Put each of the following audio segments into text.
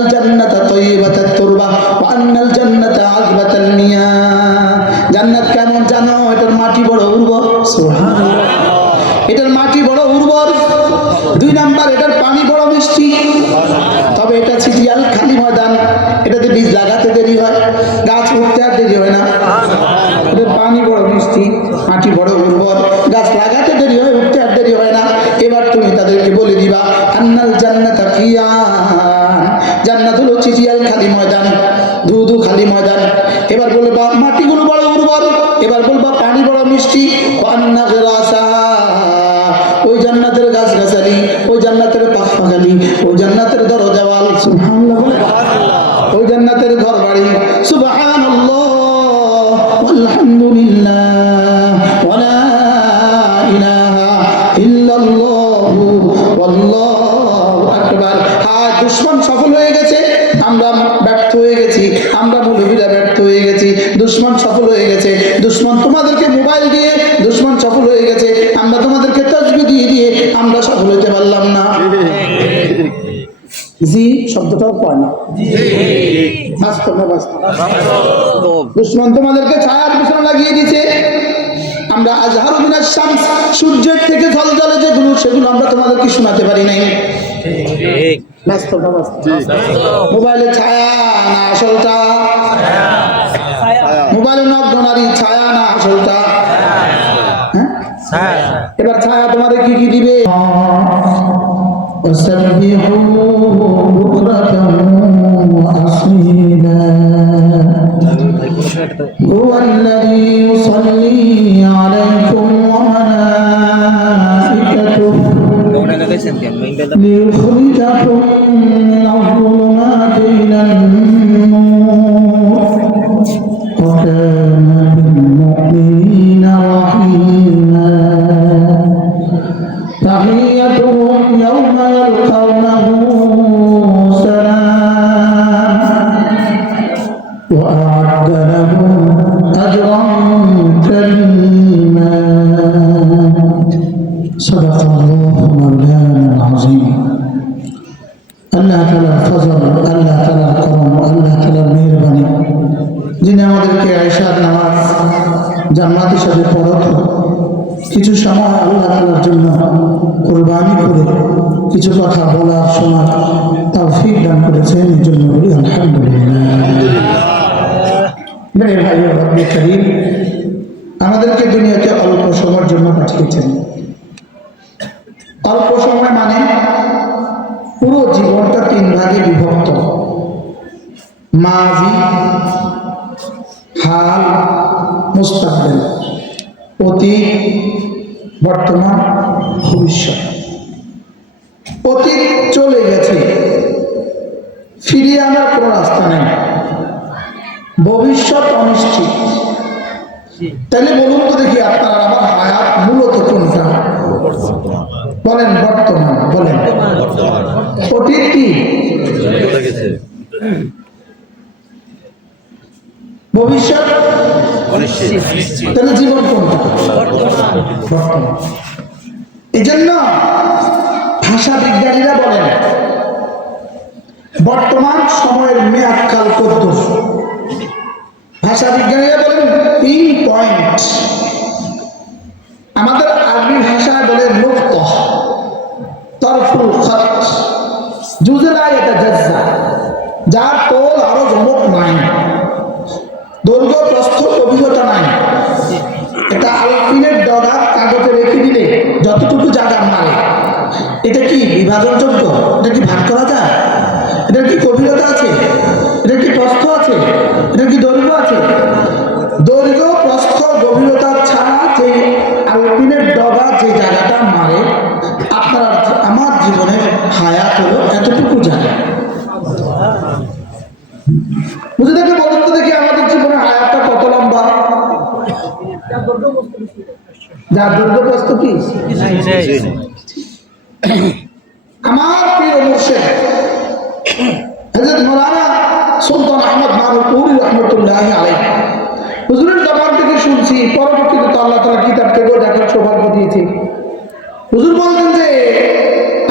আন্নাল জান্নাতা তাইয়িবাতাত তুরবা ওয়া আন্নাল জান্নাতা আযবাতাল মিয়া। জান্নাত কেমন জানো? এটার মাটি বড় উর্বর। সুবহানাল্লাহ। এটার মাটি বড় উর্বর। 2 নাম্বার, এটার পানি বড় মিষ্টি। তবে এটা ছিটিয়াল খালি ময়দান, এটাতে বীজ লাগাতে দেরি হয়, গাছ উঠতে আর দেরি হয় না। এটার পানি বড় মিষ্টি, মাটি বড় উর্বর, গাছ লাগাতে দেরি হয়, উঠতে আর দেরি হয় না। এবার তুমি তাদেরকে বলে দিবা আন্নাল জান্নাতা কিয়ান, জান্নাত হলো ছিটিয়াল খালি ময়দান, ধুধু খালি ময়দান। এবার বলবা মাটিগুলো বড় উর্বর, এবার বলবা পানি বড় মিষ্টি। ওয়ান্না গিরাসা, ওই জান্নাতের গাছ গাছালি, ওই জান্নাতের পাখপাখালি, ওই জান্নাতের দরজাওয়াল, সুবহানাল্লাহ, ওই জান্নাতের ঘর বাড়ি, সুবহানাল্লাহ আলহামদুলিল্লাহ ওয়ালা ইলাহা ইল্লাল্লাহ ওয়াল্লাহু আকবার। হ্যাঁ, দুশমন সফল হয়ে গেছে, আমরা ব্যর্থ হয়ে গেছি, আমরা মুলবিরা ব্যর্থ হয়ে গেছি, দুশমন সফল হয়ে গেছে। দুশমন তোমাদেরকে মোবাইল দিয়ে দুশমন সফল হয়ে গেছে, আমরা তোমাদেরকে তাসবিহ দিয়ে দিয়ে আমরা সফল হতে পারলাম না। জি শব্দটাও পায় না। বাস্তব না বাস্তব? দুশমন তোমাদেরকে ছায়ার পিছনে লাগিয়ে দিয়েছে। আমরা আজহারু মিনাশ শামস, সূর্যের থেকে ঝলঝলে যেগুলো সেগুলো আমরা তোমাদেরকে শোনাতে পারি নাই। বাস্তব না বাস্তব? মোবাইলের ছায়া না আসলটা? মোবাইলের নগ্ননারী ছায়া না আসলটা? হ্যাঁ, এবার ছায়া তোমাদের কি কি দিবে? هو الذي يصلي عليكم وملائكته ليخرجكم من الظلمات إلى النور وكان بالمؤمنين رحيما تحيتهم يوم يلقونه سلام وأعد لهم أجرا كريما صدق الله مولانا العظيم আল্লাহ তাআলার ফজল, আল্লাহ তাআলার করম, আল্লাহ তাআলার মেহেরবানি, যিনি আমাদেরকে আয়েশার নামাজ জান্নাত হিসেবে পড়ত, কিছু সময় আল্লাহ তাআলার জন্য কুরবানি করে কিছু কথা বলার শোনার তৌফিক দান করেছেন, এই জন্য বলি আলহামদুলিল্লাহ। মেরে ভাই ও রব্বে করিম, আমাদেরকে দুনিয়াতে অল্প সময়ের জন্য পাঠিয়েছেন। অল্প সময় মানে পুরো জীবনটা 3 ভাগে বিভক্ত, মাজি, হাল, মুস্তাকবিল, অতীত, বর্তমান, ভবিষ্যৎ। অতীত চলে গেছে, ফিরে আনার কোনো রাস্তা নেই, ভবিষ্যৎ অনিশ্চিত। তাহলে বলুন তো দেখি আপনার আমার হায়াত মূলত কোনটা? বলেন বর্তমান, বলেন অতীত কি, ভবিষ্যৎ অনিশ্চিত। তাহলে জীবন কোনটা? বর্তমান। এই জন্য ভাষা বিজ্ঞানীরা বলেন বর্তমান সময়ের মেয়াদকাল কত? ভাষা বিজ্ঞানীরা বলেন 3 পয়েন্ট। আমাদের আরবি ভাষায় বলে নুকতা, তরফুল খাত, জুজলা ইয়াতাজাজ্জা, যার তোল আরজ মুখ নাই, দৈর্ঘ্য প্রস্থ গভীরতা নাই। এটা আলপিনের ডগা কাগজে রেখে দিলে যতটুকু জায়গা মারে, এটা কি বিভাজনযোগ্য? এটা কি ভাগ করা যায়? এটা কি গভীরতা আছে? এটা কি প্রস্থ আছে? এটা কি দৈর্ঘ্য আছে? দৈর্ঘ্য প্রস্থ গভীরতা ছাড়া যে আলপিনের ডগা যে জায়গাটা মারে, আপনার আমার জীবনের হায়াত হলো এতটুকু জায়গা। বুঝে দেখে বলুন তো দেখি আমাদের জীবনের হায়াতটা কত লম্বা? যার দৈর্ঘ্য প্রস্থ কি? আমার প্রিয় মুর্শিদ হযরত মাওলানা সুলতান আহমদ মারুকুরি রাহমাতুল্লাহি আলাইহি, হুজুরের জবান থেকে শুনছি, পরবর্তীতে তো আল্লাহ তাআলা কিতাব থেকে দেখার সৌভাগ্য দিয়েছে। হুজুর বলতেন যে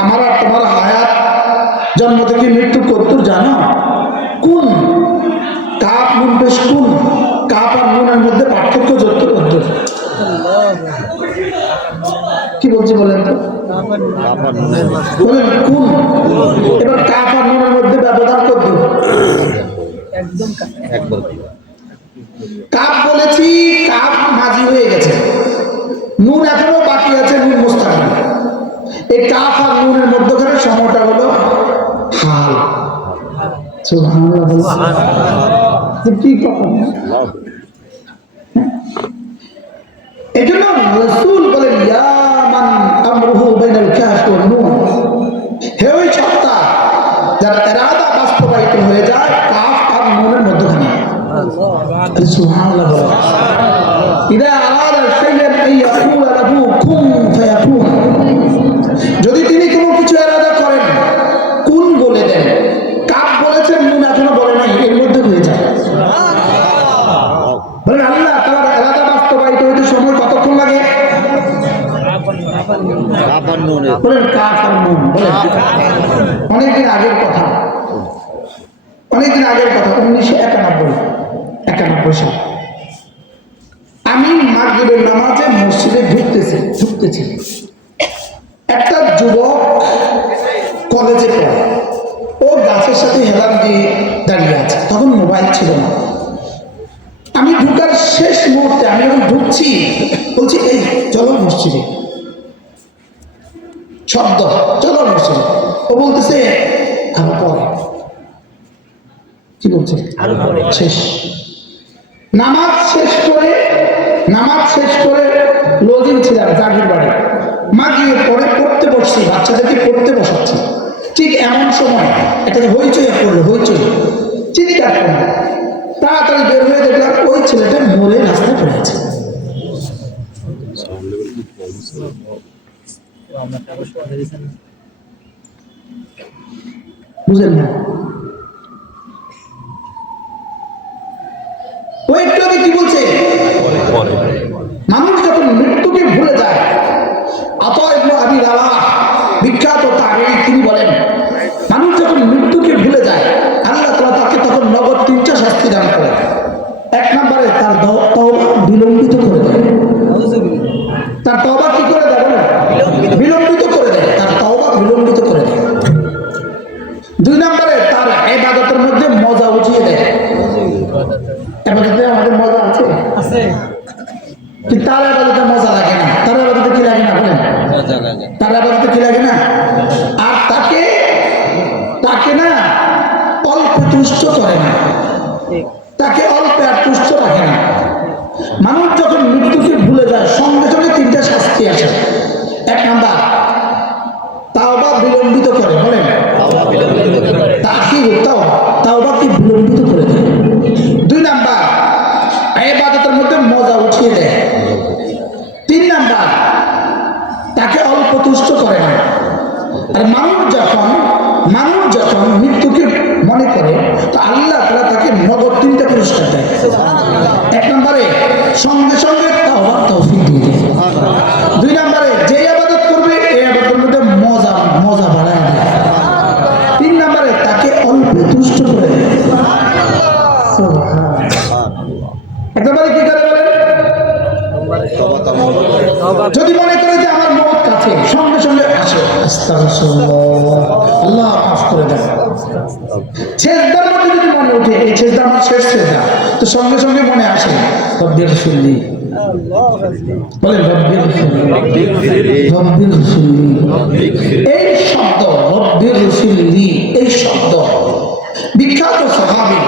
আমার আর তোমার হায়াত জন্ম থেকে মৃত্যু কদ্দুর জানো? কোন কাপ নুন পেশ কোন কাপ আর নুনের মধ্যে পার্থক্য যত কদ্দুর? কি বলছি বলেন তো? বলেন কোন? এবার কাপ আর নুনের মধ্যে ব্যবধান কদ্দুর? কাপ বলেছি, কাপ মাঝি হয়ে গেছে, নুন এখনো বাকি আছে, নুন মুস্তাকিল। এই কাপ আর নুনের মধ্যখানে সময়টা হলো হাল। সুবহানাল্লাহ। কি কথা? এজন্য রাসূল বলেন ইয়া মান আমরুহু বাইনাল কাফ ওয়ান নুন, হে ওই সত্তা যার ইরাদা বাস্তবায়িত হয়ে যায় কাফ আর নুনের মধ্যখানে। সুবহানাল্লাহ। ইদা আরাদা শাইআন আন ইয়াকুলা লাহু কুন ফায়াকুন, যদি তিনি কোনো কিছু ইরাদা করেন কুন বলে দেন, কাফ বলেছেন নুন এখনো বলে নাই, এর মধ্যে হয়ে যায়। বলেন আল্লাহ তাআলার ইরাদা বাস্তবায়িত হতে সময় কতক্ষণ লাগে? বলেন কাফ আর নুন। বলেন অনেকদিন আগের কথা, অনেকদিন আগের কথা, 1991 সাল। আমি মাগরিবের নামাজে মসজিদে ঢুকতেছি। একটা যুবক কলেজে পড়ে, ও গাছের সাথে হেলান দিয়ে দাঁড়িয়ে আছে, তখন মোবাইল ছিল না। আমি ঢুকার শেষ মুহূর্তে আমি যখন ঢুকছি বলছি এই চলো মসজিদে, শব্দ চলো মসজিদে। ও বলতেছে আরো পরে। কি বলছে? শেষ নামাজ শেষ করে লজিং ছিলাম জাগির বাড়ি, মা গিয়ে পরে পড়তে বসছি, বাচ্চাদেরকে পড়তে বসাচ্ছি। ঠিক এমন সময় একটা হইচই পড়লো, হইচই চিৎকার করলো। তাড়াতাড়ি বের হয়ে দেখলাম ওই ছেলেটা মরে রাস্তায় পড়ে আছে। বুঝলেন না? ও একটু আগে কি বলছে? মানুষ যখন মৃত্যুকে ভুলে যায়, আতা ইবনে আবি রাবাহ বিখ্যাত তাবেঈ, তিনি বলেন মানুষ যখন মৃত্যুকে ভুলে যায় আল্লাহ তাআলা তাকে তখন নগদ 3টা শাস্তি দান করে। 1 নম্বরে তার তওবা বিলম্বিত করে দেয়। তার তওবা কি করে দেয়? বিলম্বিত করে দেয়। তার তওবা বিলম্বিত করে দেয়। 2 নম্বরে তার ইবাদতের মধ্যে মজা উঠিয়ে দেয়। ইবাদতে আমাদের মজা আছে, কি তার ইবাদতে মজা লাগে না? তার ইবাদতে কি লাগে না? বলেন তার ইবাদতে কি লাগে না? আর তাকে না অল্প তুষ্ট করে না, তাকে অল্পে আর তুষ্ট রাখে না। মানুষ যখন মৃত্যুকে ভুলে যায় সঙ্গে সঙ্গে 3টা শাস্তি আসে। 1 নাম্বার তাওবা বিলম্বিত করে। বলেন তাওবাকে বিলম্বিত করে দেয়। 2 নাম্বার ইবাদতের মধ্যে মজা উঠিয়ে দেয়। 3 নাম্বার তাকে অল্প তুষ্ট করে না। আর মানুষ যখন মৃত্যুকে মনে করে তো আল্লাহ তাআলা তাকে নগদ 3টা পুরস্কার দেয়। 1 নম্বরে সঙ্গে সঙ্গে তাওবার তৌফিক দিয়ে দেয়। 2 নম্বরে যে ইবাদত করবে এই ইবাদতের মধ্যে মজা বাড়ায় দেয়। 3 নম্বরে তাকে অল্প তুষ্ট করে দেয়। একেবারে কি করে বলেন? যদি মনে করে যে আমার মওত কাছে, সঙ্গে সঙ্গে আসে আস্তাগফিরুল্লাহ, আল্লাহ মাফ করে দেন। সেজদার মধ্যে যদি মনে ওঠে এই সেজদা আমার শেষ সেজদা, তো সঙ্গে সঙ্গে মনে আসে রব্বির ফিরলি। বলেন রব্বির ফিরলি। এই শব্দ রব্বির ফিরলি, এই শব্দ বিখ্যাত সাহাবী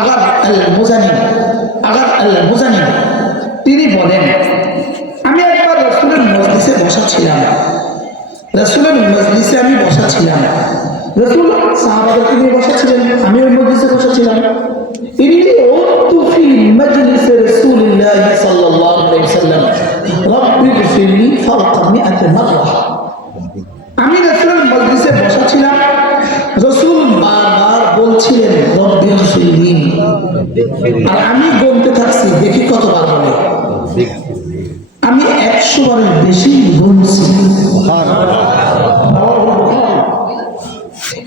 আগার আল মুজানি তিনি বলেন আমি একবার রাসূলের মজলিসে বসা ছিলাম। রাসূল সাহাবাদেরকে নিয়ে বসা ছিলেন, আমি ওই মজলিসে বসা ছিলাম। ইন্নী উতু ফি মাজলিসি রাসূলিল্লাহ সাল্লাল্লাহু আলাইহি ওয়াসাল্লাম রব্বির ফিরলি ফাওকা 100 মাররা। আমি রাসূলের মজলিসে বসা ছিলাম, রাসূল বারবার বলছিলেন রব্বির ফিরলি, আর আমি গুনতে থাকছি দেখি কতবার বলে। আমি 100 বারের বেশি গুনছি।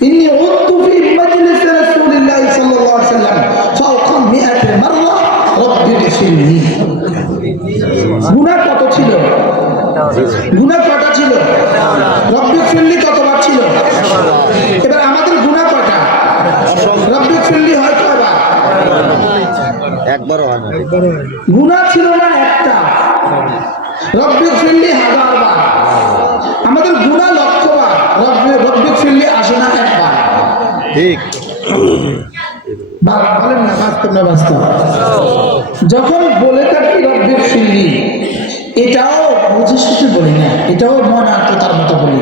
ইন্নী উতু ফি একবারও হয় না। গুনাহ ছিল না একটা, রব্বিক ফিরলি 1000 বার। আমাদের গুনাহ লক্ষবার, রব্বিক ফিরলি আসে না একবার। ঠিক। বলেন না বাস্তব না বাস্তব? যখন বলে থাকি রব্বিক ফিরলি, এটাও বুঝে শুধু বলি না, এটাও মন আত্মতার মতো বলি।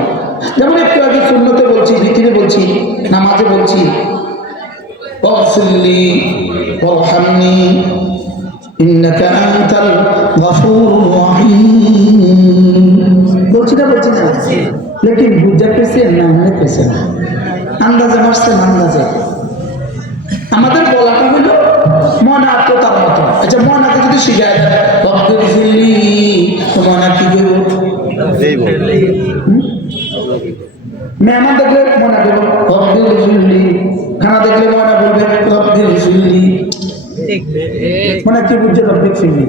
যেমন একটু আগে সুন্নতে বলছি, ভিতরে বলছি, নামাজে বলছি ওয়াগফিরলি ওয়ারহামনি ইন্নাকা আনতাল গফুরুর রহিম। বলছি না লেকিন বুঝতে পেরেছেন না, মনে পেয়েছেন না, আন্দাজে মারছেন, আন্দাজে। আমাদের বলাটা হলো মন আত্মতার মতো। আচ্ছা, মন আত্ম যদি শিখায় রব্বিক ফিরলি, তো মন কি করবো? মেহমান দেখলে মনে করবো রব্বিক ফিরলি, খানা দেখলে মনে বলবে রব্বিক ফিরলি। মনে কি বুঝছে রব্বিক ফিরলি?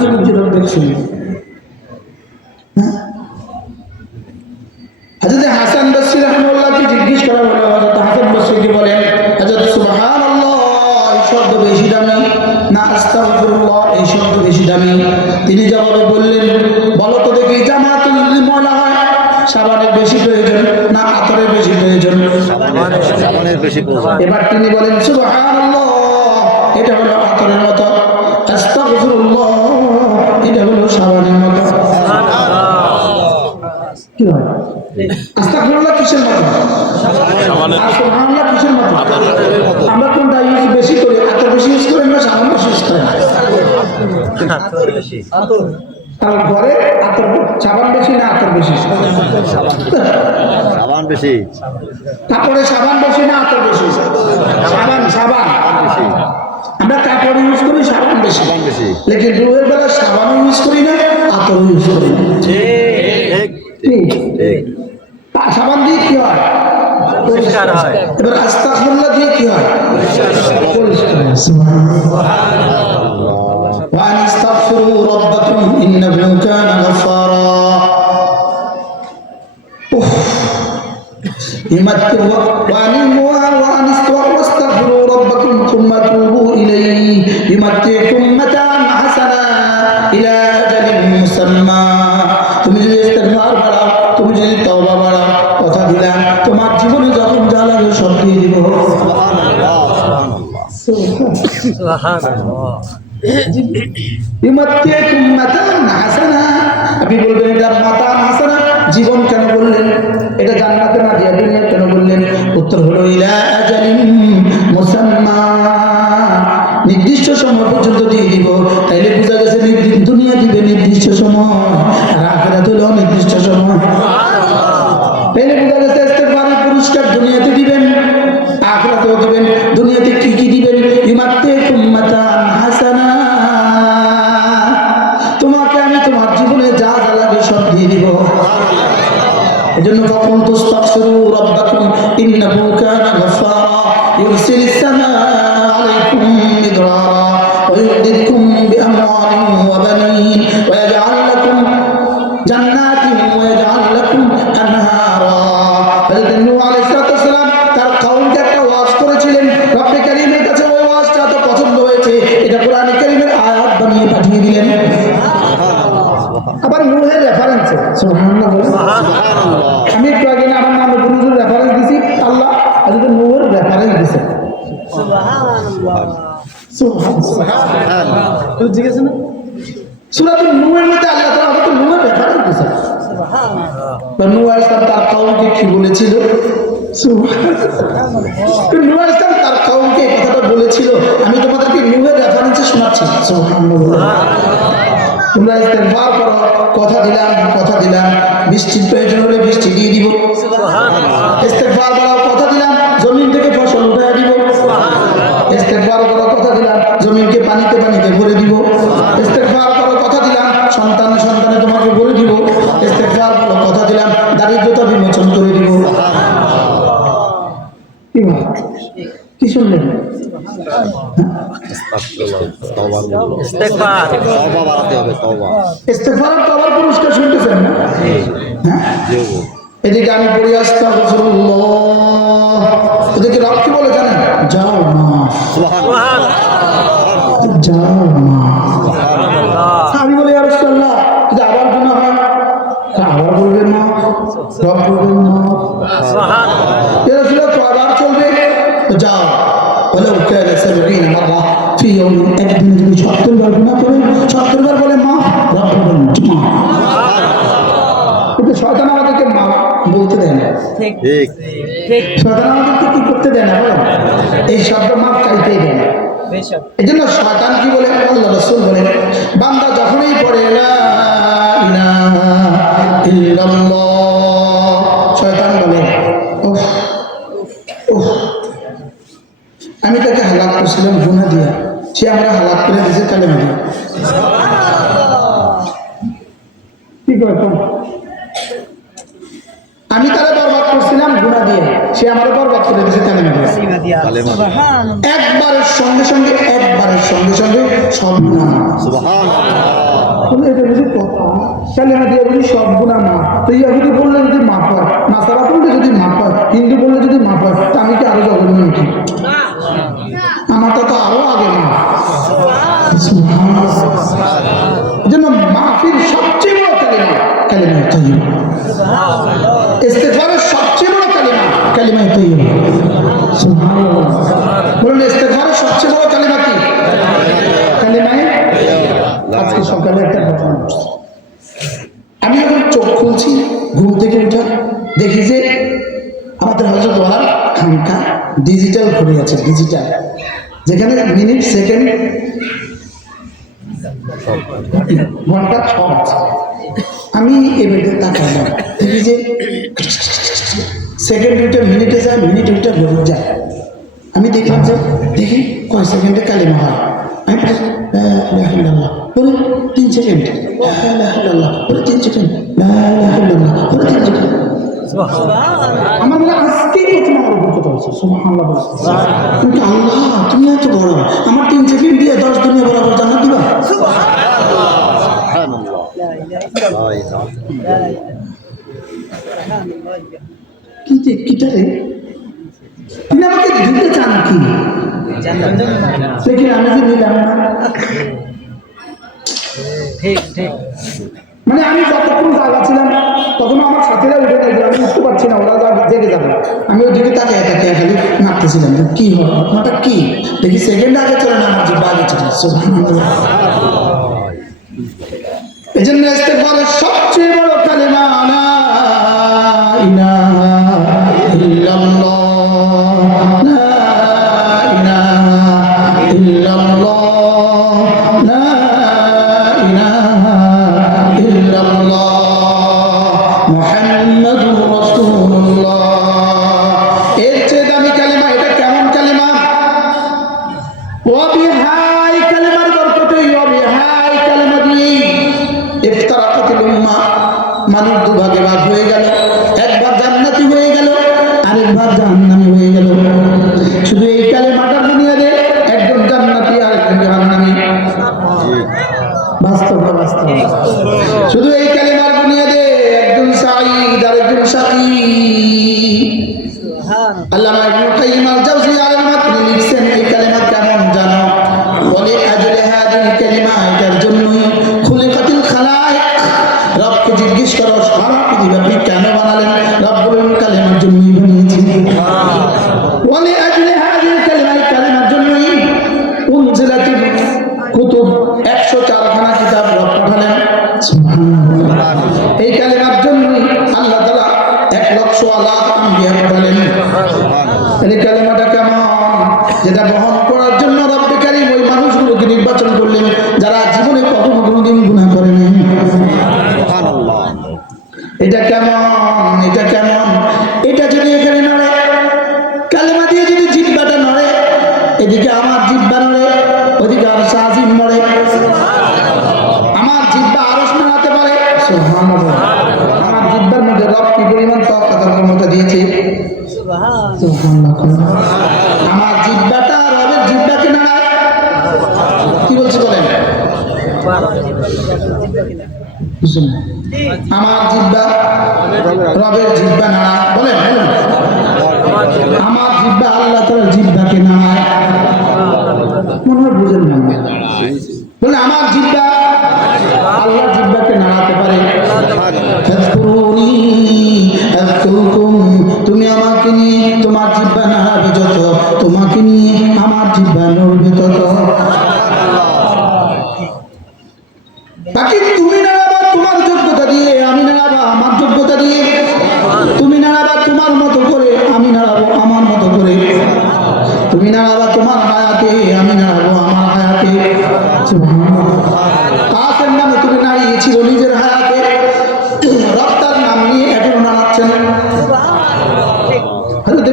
কি বুঝছে রব্বিক ফিরলি? হযরত হাসান বসরি রাহিমাহুল্লাহকে জিজ্ঞেস করা হলো, হযরত হাসান বসরি কি বলেন? হযরত সুবহানাল্লাহ এই শব্দ বেশি দামি না আস্তাগফিরুল্লাহ এই শব্দ বেশি দামি? তিনি জবাবে বললেন, বলো তো দেখি জামাতুল ময়লা হয় সাবানের বেশি প্রয়োজন না আতরের বেশি প্রয়োজন? সাবানের বেশি প্রয়োজন। এবার তিনি বলেন সুবহানাল্লাহ এটা হলো আতরের মতো, আস্তাগফিরুল্লাহ এটা হলো সাবানের মতো। কি হয়? আস্তাগফিরুল্লাহ কিসের মতো? আর সুবহানাল্লাহ কিসের মতো? আমরা কোনটা ইউজ বেশি করি? আতর বেশি ইউজ করি না সাবান বেশি ইউজ করি? তার ঘরে আতর সাবান বেশি না আতর বেশি? সাবান বেশি। কাপড়ে সাবান বেশি না আতর বেশি? সাবান বেশি। আমরা কাপড় ইউজ করি সাবান বেশি, সাবান বেশি। লেকিন রুহের বেলা সাবান ইউজ করি না, আতর ইউজ করি না। সাবান দিয়ে কি হয়? পরিষ্কার হয়। এবার আস্তাগফিরুল্লাহ দিয়ে কি হয়? পরিষ্কার হয়। ওয়া আস্তাগফিরু রাব্বাকুম ইন্নাহু কানা গফফারা। واستغفروا ربكم ثم توبوا إليه يمتعكم متاعا حسنا إلى أجل مسمى। তুমি যদি ইস্তেগফার বাড়াও, তুমি যদি তওবা বাড়াও, কথা দিলাম তোমার জীবনে যখন যা লাগে সব দিয়ে দিব। ইউমাত্তিকুম মাতাআন হাসানা। আপনি বলবেন এটা মাতাআন হাসানা, জীবন কেন বললেন? এটা জান্নাতে না দিয়া দুনিয়া কেন বললেন? উত্তর হলো ইলা আজালিন মুসাম্মা, নির্দিষ্ট সময় পর্যন্ত দিয়ে দিব। তাইলে বোঝা গেছে দুনিয়া দিবে নির্দিষ্ট সময়, আর আখিরাত হলো নির্দিষ্ট সময়। তাইলে বোঝা গেছে ইস্তেগফারের পুরস্কার দুনিয়াতে দিবেন, আখিরাতেও দিবেন। দুনিয়াতে কি কি দিবেন? ইউমাত্তিকুম মাতাআন হাসানা, তোমাকে আমি তোমার জীবনে যা যা লাগে সব দিয়ে দিব। এজন্য যখন তাস্তাগফিরু রাব্বাকুম ইন্নাহু কানা গফফারা ইউরসিলিস সামাআ আলাইকুম মিদরারা ওয়া ইউমদিদকুম বিআমওয়ালিন ওয়া বানিন ওয়া ইয়াজআল লাকুম জান্নাতিন ওয়া ইয়াজআল লাকুম আনহারা। হযরত নূহ আলাইহিস সালাম তার কওমকে একটা ওয়াজ করেছিলেন, রব্বে কারীমের কাছে ওই ওয়াজটা তো পছন্দ হয়েছে, এটা কোরআনে কারীমের আয়াত বানিয়ে পাঠিয়ে দিলেন। আবার নূহের রেফারেন্সে সুবহানাল্লাহ। আমি একটু আগে না আমার নামে গুরুজুর রেফারেন্স দিছি, আল্লাহ আজকে নূহের রেফারেন্স দিছে। সুবহানাল্লাহ সুবহানাল্লাহ। তো জিজ্ঞেস না সূরাতুল নূহের মধ্যে আল্লাহ তাআলা আমাদের নূহের রেফারেন্স দিছে। সুবহানাল্লাহ। নূহ আলাইহিস সালাম তার কওমকে কি বলেছিল? সুবহানাল্লাহ। নূহ আলাইহিস সালাম তার কওমকে এই কথাটা বলেছিল, আমি তোমাদেরকে নূহের রেফারেন্সে শোনাচ্ছি। সুবহানাল্লাহ। তোমরা ইস্তেগফার করো, কথা দিলাম বৃষ্টির প্রয়োজন হলে বৃষ্টি দিয়ে দিব। ইস্তেগফার করো, কথা দিলাম জমিন থেকে ফসল উঠায় দিব। ইস্তেগফার করো, কথা দিলাম জমিনকে পানিতে ভরে দিব। ইস্তেগফার করো, কথা দিলাম সন্তানে তোমাকে ভরে দিব। ইস্তেগফার করো, কথা দিলাম দারিদ্রতা বিমোচন করে দিব। কি শুনলেন? ইস্তেগফারের পুরস্কার শুনতেছেন না? এদিকে আমি পড়ি আস্তাগফিরুল্লাহ, এদিকে রব কি বলে জানেন? যাও মাফ। ঠিক শয়তান আমাদেরকে কি করতে দেয় না বলো, এই শব্দ মাপ চাইতেই দেয় না। এই জন্য শয়তান কি বলে, আল্লাহ রাসূল বলেন, বান্দা যখনই পড়ে লা ইলাহা ইল্লাল্লাহ, শয়তান বলে উফ উফ, আমি তাকে হালাক করছিলাম গুনাহ দিয়া, সে আমরা হালাক করে দিয়েছে কালেমা দিয়া। কি করে কোন? আমি তারা বরবাদ করছিলাম গুনাহ দিয়ে, সে আমার বরবাদ করে দিয়েছে কালেমা দিয়া। একবারের সঙ্গে সঙ্গে সব গুনাহ মাফ। বলে এটা বুঝি কথা, কালেমা দিয়ে বুঝি সব গুনাহ মাফ। তো ইহুদি বললে যদি মাফ হয়, নাসারা বললে যদি মাফ হয়, হিন্দু বললে যদি মাফ হয়, তা আমি কি আরো জঘন্য নাকি? আমারটা তো আরো আগে মাফ। জন্য মাফির সবচেয়ে বড় কালিমা কালিমা তাইয়্যিবা। ইস্তিগফারের সবচেয়ে বড় কালিমা কালিমা তাইয়্যিবা। সুবহানাল্লাহ। বলুন ইস্তিগফারের সবচেয়ে বড় কালিমা কি? কালিমা তাইয়্যিবা। আজকে সকালে একটা ঘটনা ঘটছে। আমি যখন চোখ খুলছি ঘুম থেকে উঠে দেখি যে আমাদের হযরত ওয়ালার খানকা ডিজিটাল ঘড়ি আছে, ডিজিটাল, যেখানে মিনিট সেকেন্ড ঘন্টা সব আছে। আমি এবারে তাকালাম, দেখি যে সেকেন্ড উইটা মিনিটে যায়, মিনিট উইটা ঘড়ি যায়। আমি দেখলাম যে দেখি কয় সেকেন্ডে কালেমা হয়। আমি লা ইলাহা ইল্লাল্লাহ পরে 3 সেকেন্ড, লা ইলাহা ইল্লাল্লাহ পরে 3 সেকেন্ড, লা ইলাহা ইল্লাল্লাহ পরে 3 সেকেন্ড। আমার মনে আজকেই প্রথম আমার অভিজ্ঞতা হচ্ছে। সুবহানাল্লাহ। কিন্তু আল্লাহ তুমি এত বড়, আমার 3 সেকেন্ড দিয়ে 10 দুনিয়া বরাবর জান্নাত দিবা। কি যে কিটারে তুমি আমাকে দিতে চান কি? দেখি আমি যে নিলাম না। মানে আমি যতক্ষণ জায়গা ছিলাম তখন আমার সাথীরা উঠে গেছে, আমি বুঝতে পারছি না ওরা জেগে যাবে। আমি ওই দিকে তাকিয়ে খালি মারতেছিলাম যে কি হবে ঘটনাটা কি। দেখি সেকেন্ড আগে চলে না, আমার যে বাগে চলে। এই জন্য ইস্তিগফারের সবচেয়ে বড় কালিমা লা ইলাহা ইল্লাল্লাহ, লা ইলাহা ইল্লাল্লাহ, লা ইলাহা ইল্লাল্লাহ মুহাম্মাদুর রাসূলুল্লাহ। এর চেয়ে দামি কালিমা এটা কেমন কালিমা? ওয়াবিহাই কালিমার বরকতে, ওয়াবিহাই কালিমা দিয়ে ইফতারাকাতিল উম্মাহ, মানুষ দুভাগে ভাগ হয়ে গেল। একবার জান্নাতি হয়ে গেল, আরেকবার জাহান্নামী হয়ে গেল। শুধু এই কালিমাটার বুনিয়াদে একজন জান্নাতি আর একজন জাহান্নামী। বাস্তব না বাস্তব? শুধু এই কালিমার বুনিয়াদে একজন সাঈদ আর একজন শাকী। আল্লামা ইবনে কাইয়্যিম আল-জাওজিয়্যিহ আল-মাতনি লিখছেন এই কালিমা কেমন জানো? বলে আজলে হাদিল কালিমা, এটার জন্যই খুলিকাতিল খালায়েক। রবকে জিজ্ঞেস করো সারা পৃথিবী আপনি কেন বানালেন? রব বলেন কালিমার জন্যই বানিয়েছি। বলে আজলে হাদিল কালিমা, এই কালিমার জন্যই উনজিলাতিল কুতুব, 104 খানা কিতাব রব পাঠালেন। সুবহানাল্লাহ। এই কালিমার জন্যই আল্লাহ তাআলা 1,00,000 আম্বিয়া পাঠালেন। এই কালিমাটা কেমন? যেটা বহন করার জন্য রব্বে কারীম ওই মানুষগুলোকে নির্বাচন করলেন যারা জীবনে কখনো কোনোদিন গুনাহ করেনি। সুবহানাল্লাহ। এটা কেমন? এটা কেমন? এটা যদি এখানে নড়ে, কালিমা দিয়ে যদি জিহ্বাটা নড়ে, এদিকে আমার জিহ্বা নড়ে, ওদিকে আরশ আজিম নড়ে, আমার জিহ্বা আরশ নাড়াতে পারে। সুবহানাল্লাহ। আমার জিহ্বার মধ্যে রব কি পরিমাণ তাকওয়ার ক্ষমতা দিয়েছে। সুবহানাল্লাহ। আমার জিহ্বাটা রবের জিহ্বাকে নাড়ায়। কি বলছে বলেন? আমার জিহ্বা রবের জিহ্বা নাড়ায়। বলেন বলেন। আমার জিহ্বা আল্লাহ তাআলার জিহ্বাকে নাড়ায়। মনে হয় বুঝেন না। বলে আমার জিহ্বা আল্লাহর জিহ্বাকে নাড়াতে পারে। ফাযকুরুনি আযকুরকুম, তুমি আমাকে নিয়ে তোমার জিহ্বা নাড়াবে যত, তোমাকে নিয়ে আমার জিহ্বা নড়বে তত। বাকি তুমি নাড়াবা তোমার যোগ্যতা দিয়ে, আমি নাড়াবা আমার যোগ্যতা দিয়ে। তুমি নাড়াবা তোমার মতো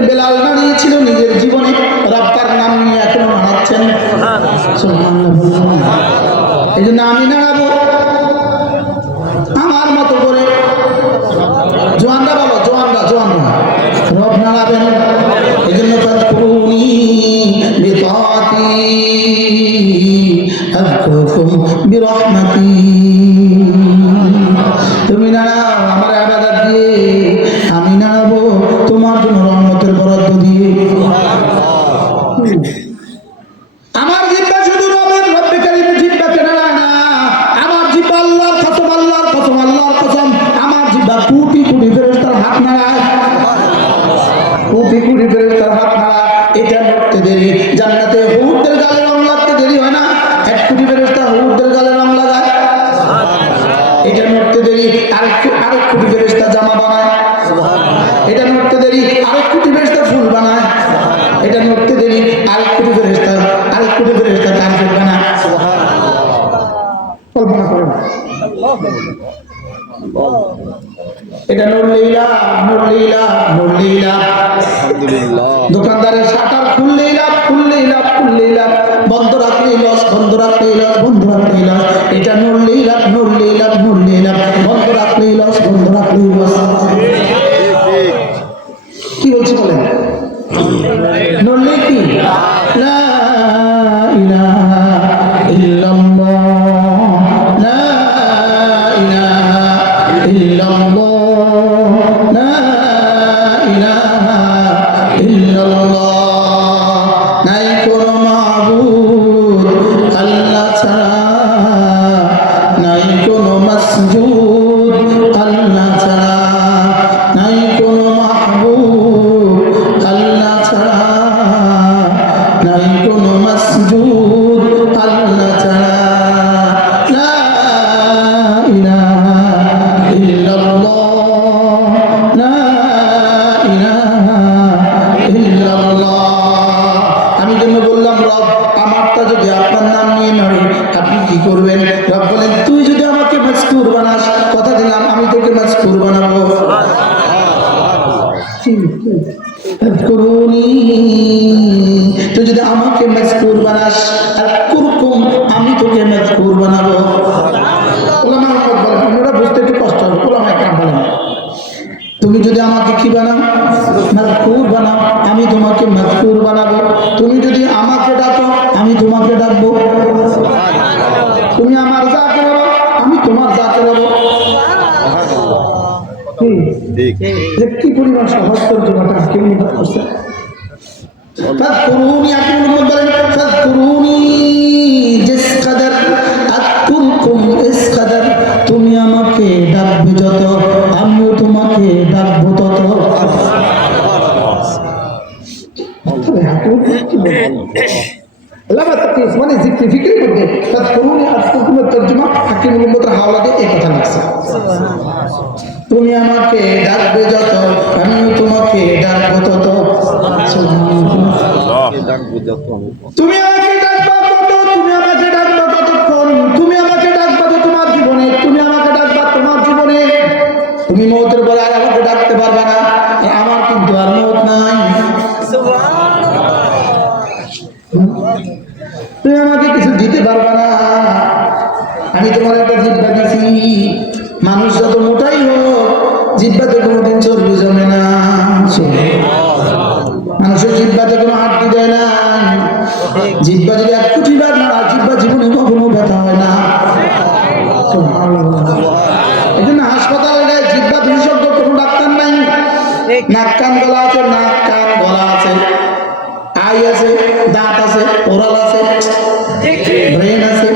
বেলাল দাঁড়িয়েছিল নিজের জীবনে রব্বার নাম নিয়ে এখনো নাড়াচ্ছেন। সুবহানাল্লাহ বলুন। এই জন্য আমি নাড়াবো আমার মতো করে। জোয়ানরা বলো, জোয়ানরা রব নাড়াবেন। এই জন্য ফাযকুরুনি বিতাআতি আযকুরকুম বিরহমাতি। তুমি নাড়াও আমার ইবাদত দিয়ে, আমি নাড়াবো তোমার জন্য রহমতের বরাদ্দ দিয়ে। আমার জিহ্বা শুধু রব্বে কারীমের জিহ্বাকে নাড়ায় না, আমার জিহ্বা আল্লাহর কসম, আল্লাহর কসম, আল্লাহর কসম, আমার জিহ্বা কোটি কোটি ফেরেশতার হাত নাড়ায়, কোটি কোটি ফেরেশতার হাত নাড়ায়। এটা নড়তে দেরি, জান্নাতে হুরদের গালে রং লাগতে দেরি হয় না। 1 কোটি ফেরেশতা হুরদের গালে রং লাগায়, এটা নড়তে দেরি আরেক কোটি ফেরেশতা জামা বানায়, এটা নড়তে দেরি আরেক কোটি ফেরেশতা ফুল বানায়, এটা নড়তে দেরি আরেক কোটি ফেরেশতা কার্পেট বানায়। কল্পনা করেন এটা নড়লেইলা নড়লেইলা নড়লেইলা। দোকানদারের শাটার খুললেই লাভ, খুললেই লাভ, খুললেই লাভ, বন্ধ রাখলেই লস, বন্ধ রাখলেই লস, বন্ধ রাখলেই লস। এটা নড়লেই লাভ, নড়লেই লাভ, নড়লেই লাভ, বন্ধ রাখলেই লস, বন্ধ রাখলেই লস। কি বলছি বলেন? নড়লে কি? লা ইলাহা ইল্লাল্লাহ, লা ইলাহা ইল্লাল্লাহ, লা ইলাহা ইল্লাল্লাহ। নাই কোনো মাবুদ আল্লাহ ছাড়া, নাই কোনো মাসজুদ আল্লাহ ছাড়া, নাই কোনো মাহবুব আল্লাহ ছাড়া, নাই কোনো মাসজুদ আল্লাহ ছাড়া। লা ইলাহা ইল্লাল্লাহ, লা ইলাহা ইল্লাল্লাহ। আমি জন্য বললাম রব আমারটা যদি আপনার নাম নিয়ে নড়ে আপনি কি করবেন? রব বলেন তুই যদি আমাকে মাসকুর বানাস, কথা দিলাম আমি তোকে মাসকুর বানাবো। ফাযকুরুনি, তুই যদি আমাকে মাসকুর বানাস, আযকুরকুম, আমি তোকে মাসকুর বানাবো। উলামা বলেন, আপনারা বুঝতে একটু কষ্ট হবে। উলামা কেন বলেন তুমি যদি আমাকে কি বানাও? মাযকুর বানাও, আমি তোমাকে মাযকুর বানাবো। তুমি যদি আমাকে ডাকো আমি তোমাকে ডাকবো। তুমি আমার যাকে বলো আমি তোমার যাকে বলো। কি পরিমাণ সহজ তর্জমাটা কেউ নিবাদ করছে। ফাযকুরুনি, আপনি বলেন ফাযকুরুনি জিস কদর আযকুরকুম ইস কদর। তুমি আমাকে ডাকবে যত আমিও তোমাকে ডাকবো তত। মানে জিক্রি ফিক্রির মধ্যে ফাযকুরুনি আযকুরকুমের তর্জমা হাকিমুল উম্মতের হাওলা দিয়ে এই কথা লাগছে। তুমি আমাকে ডাকবে যত আমিও তোমাকে ডাকবো তত। তুমি আমাকে ডাকবা কত, তুমি আমাকে ডাকবা কতক্ষণ, তুমি আমাকে ডাকবা তো তোমার জীবনে, তুমি আমাকে ডাকবা তোমার জীবনে। তুমি মৌতের পরে আর আমাকে ডাকতে পারবে না, আমার কিন্তু আর মৌত নাই। তুমি আমাকে কিছু দিতে পারবে না। আমি তোমার একটা জিহ্বা দিছি, মানুষ যত মোটাই হোক জিহ্বাতে কোনোদিন চর্বি জমে না। মানুষের জিহ্বাতে কোনো হাড্ডি দেয় না। জিহ্বা যদি 1 কোটি বার না, জিহ্বা জীবনে কখনো ব্যথা হয় না। এই জন্য হাসপাতালে জিহ্বা বিশেষজ্ঞ কোনো ডাক্তার নাই। নাক কান গলা আছে, নাক কান গলা আছে, আই আছে, দাঁত আছে, ওরাল আছে, ব্রেন আছে।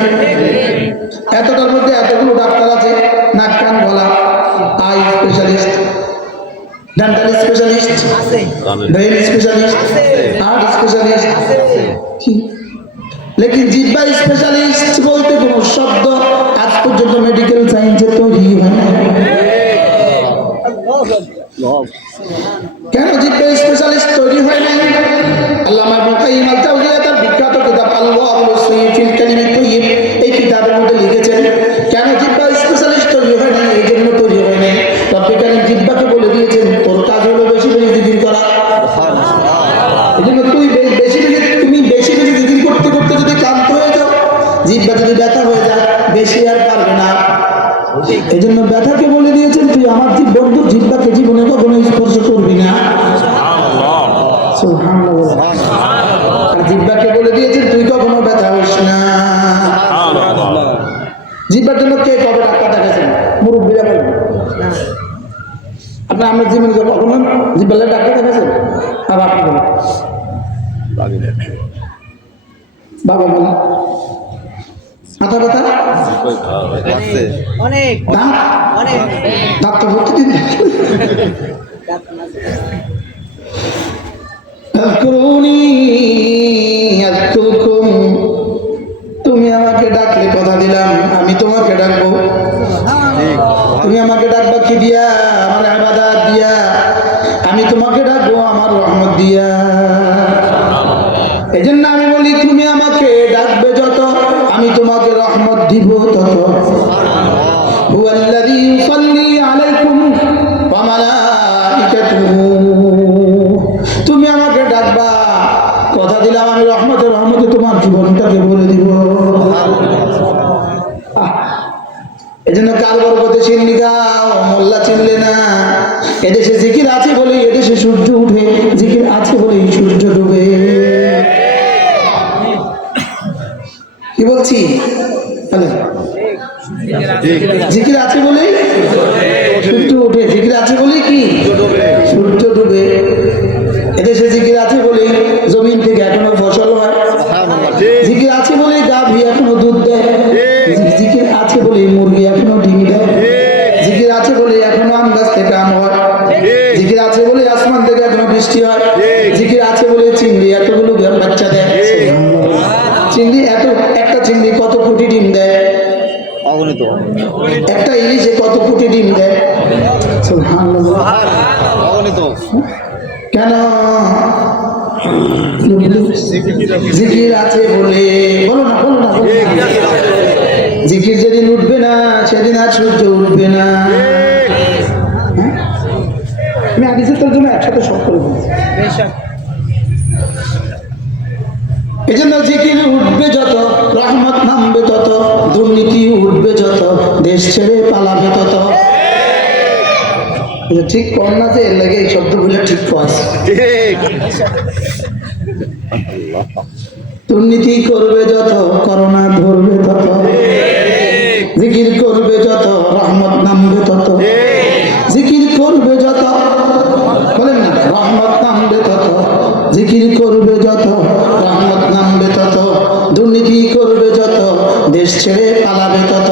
এতটার মধ্যে এতগুলো ডাক্তার আছে, নাক কান গলা, eye specialist, dental specialist, brain specialist, heart specialist, লেকিন জিহ্বা স্পেশালিস্ট বলতে কোনো শব্দ আজ পর্যন্ত মেডিকেল সায়েন্সে তৈরি হয় না। কেন জিহ্বা স্পেশালিস্ট তৈরি হয় নাই? আল্লামা ইবনে কাইয়িম আল-জাওজিয়া তার বিখ্যাত কিতাব আল-ওয়াবিল সাইয়্যিব ফিল কালিমাত তাইয়্যিব এই কিতাবের মধ্যে লিখেছেন কেন জিহ্বা স্পেশালিস্ট তৈরি হয় নাই। এই জন্য তৈরি হয় নাই, রব্বে কারীম জিহ্বাকে বলে দিয়েছেন তোর কাজ হলো বেশি বেশি জিকির করা। এই জন্য তুমি বেশি বেশি জিকির করতে করতে যদি ক্লান্ত হয়ে যাও, জিহ্বা যদি ব্যথা হয়ে যায়, বেশি আর পারবে না। এই জন্য ব্যথাকে বলে দিয়েছেন তুই আমার বন্ধু জিহ্বাকে জীবনে কখনো স্পর্শ করবি না। আর জিহ্বাকে বলে দিয়েছেন তুই কখনো ব্যথা হোস না। জিহ্বার জন্য কে কবে ডাক্তার দেখাচ্ছেন? মুরব্বীরা বলবেন। আপনার আমার জীবনে কখনো জিহ্বালে ডাক্তার দেখাচ্ছেন? আর আপনি বলেন, বাবা বলেন, মাথা ব্যথা অনেক দাঁত তো প্রতিদিন তুমি আমাকে ডাকলে কথা দিলাম আমি তোমাকে ডাকবো। তুমি আমাকে ডাকবা কি দিয়া? আমার ইবাদত দিয়া। আমি তোমাকে ডাকবো আমার রহমত দিয়া। এই জন্য আমি বলি তুমি আমাকে ডাকবে যত, আমি তোমাকে রহমত দিব তত। হুয়াল্লাযী ইউসাল্লি আলাইকুম ওয়া মালাইকাতুহু। তুমি আমাকে ডাকবা, কথা দিলাম আমি রহমতে তোমার জীবনটাকে ভরে দিব। এই জন্য কাল বরকতে চিনলি গাও, মোল্লা চিনলে না। এদেশে জিকির আছে বলেই এদেশে সূর্য উঠে, জিকির আছে বলেই সূর্য ডুবে। কি বলছি? জিকির আছে বলেই সূর্য ওঠে, জিকির আছে বলেই কি সূর্য ডুবে। এদেশে জিকির আছে বলেই জমিন থেকে এখনো ফসল হয়। জিকির আছে বলেই গাভী এখনো দুধ দেয়। জিকির আছে বলেই মুরগি এখনো ডিম দেয়। জিকির আছে বলে এখনো আম গাছ থেকে আম হয়। জিকির আছে বলে আসমান থেকে এখনো বৃষ্টি হয়। জিকির আছে বলে চিংড়ি এতগুলো বাচ্চা দেয়। চিংড়ি একটা চিংড়ি কত কোটি ডিম দেয়? অগণিত। একটা ইলিশে কত কোটি ডিম দেয়? অগণিত। কেন? জিকির আছে বলে। বলো না। জিকির যেদিন উঠবে না সেদিন আর সূর্য উঠবে না। আমি হাদিসের তর্জমা একসাথে সব করে বলছি। এই জন্য জিকির উঠবে যত, রহমত নামবে তত, দুর্নীতি উঠবে যত, দেশ ছেড়ে পালাবে তত। ঠিক কর না যে এর লাগে এই শব্দগুলো ঠিক কর। দুর্নীতি করবে যত, করোনা ধরবে তত, জিকির করবে যত, রহমত নামবে তত। জিকির করবে যত, বলেন না, রহমত নামবে তত। জিকির করবে যত, রহমত নামবে তত। দুর্নীতি করবে যত, দেশ ছেড়ে পালাবে তত।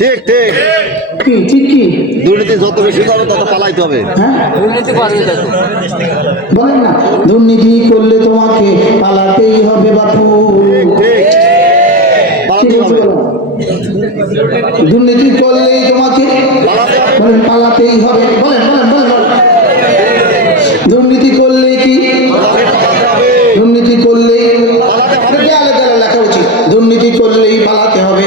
ঠিক ঠিক ঠিক কি? দুর্নীতি যত বেশি হবে তত পালাইতে হবে। হ্যাঁ দুর্নীতি করবে তত। বলেন না, দুর্নীতি করলে তোমাকে পালাতেই হবে বাপু। পালাতে হবে। দুর্নীতি করলেই তোমাকে বলেন পালাতেই হবে। বলেন। দুর্নীতি করলে কি? দুর্নীতি করলেই আলাদা লেখা উচিত। দুর্নীতি করলেই পালাতে হবে।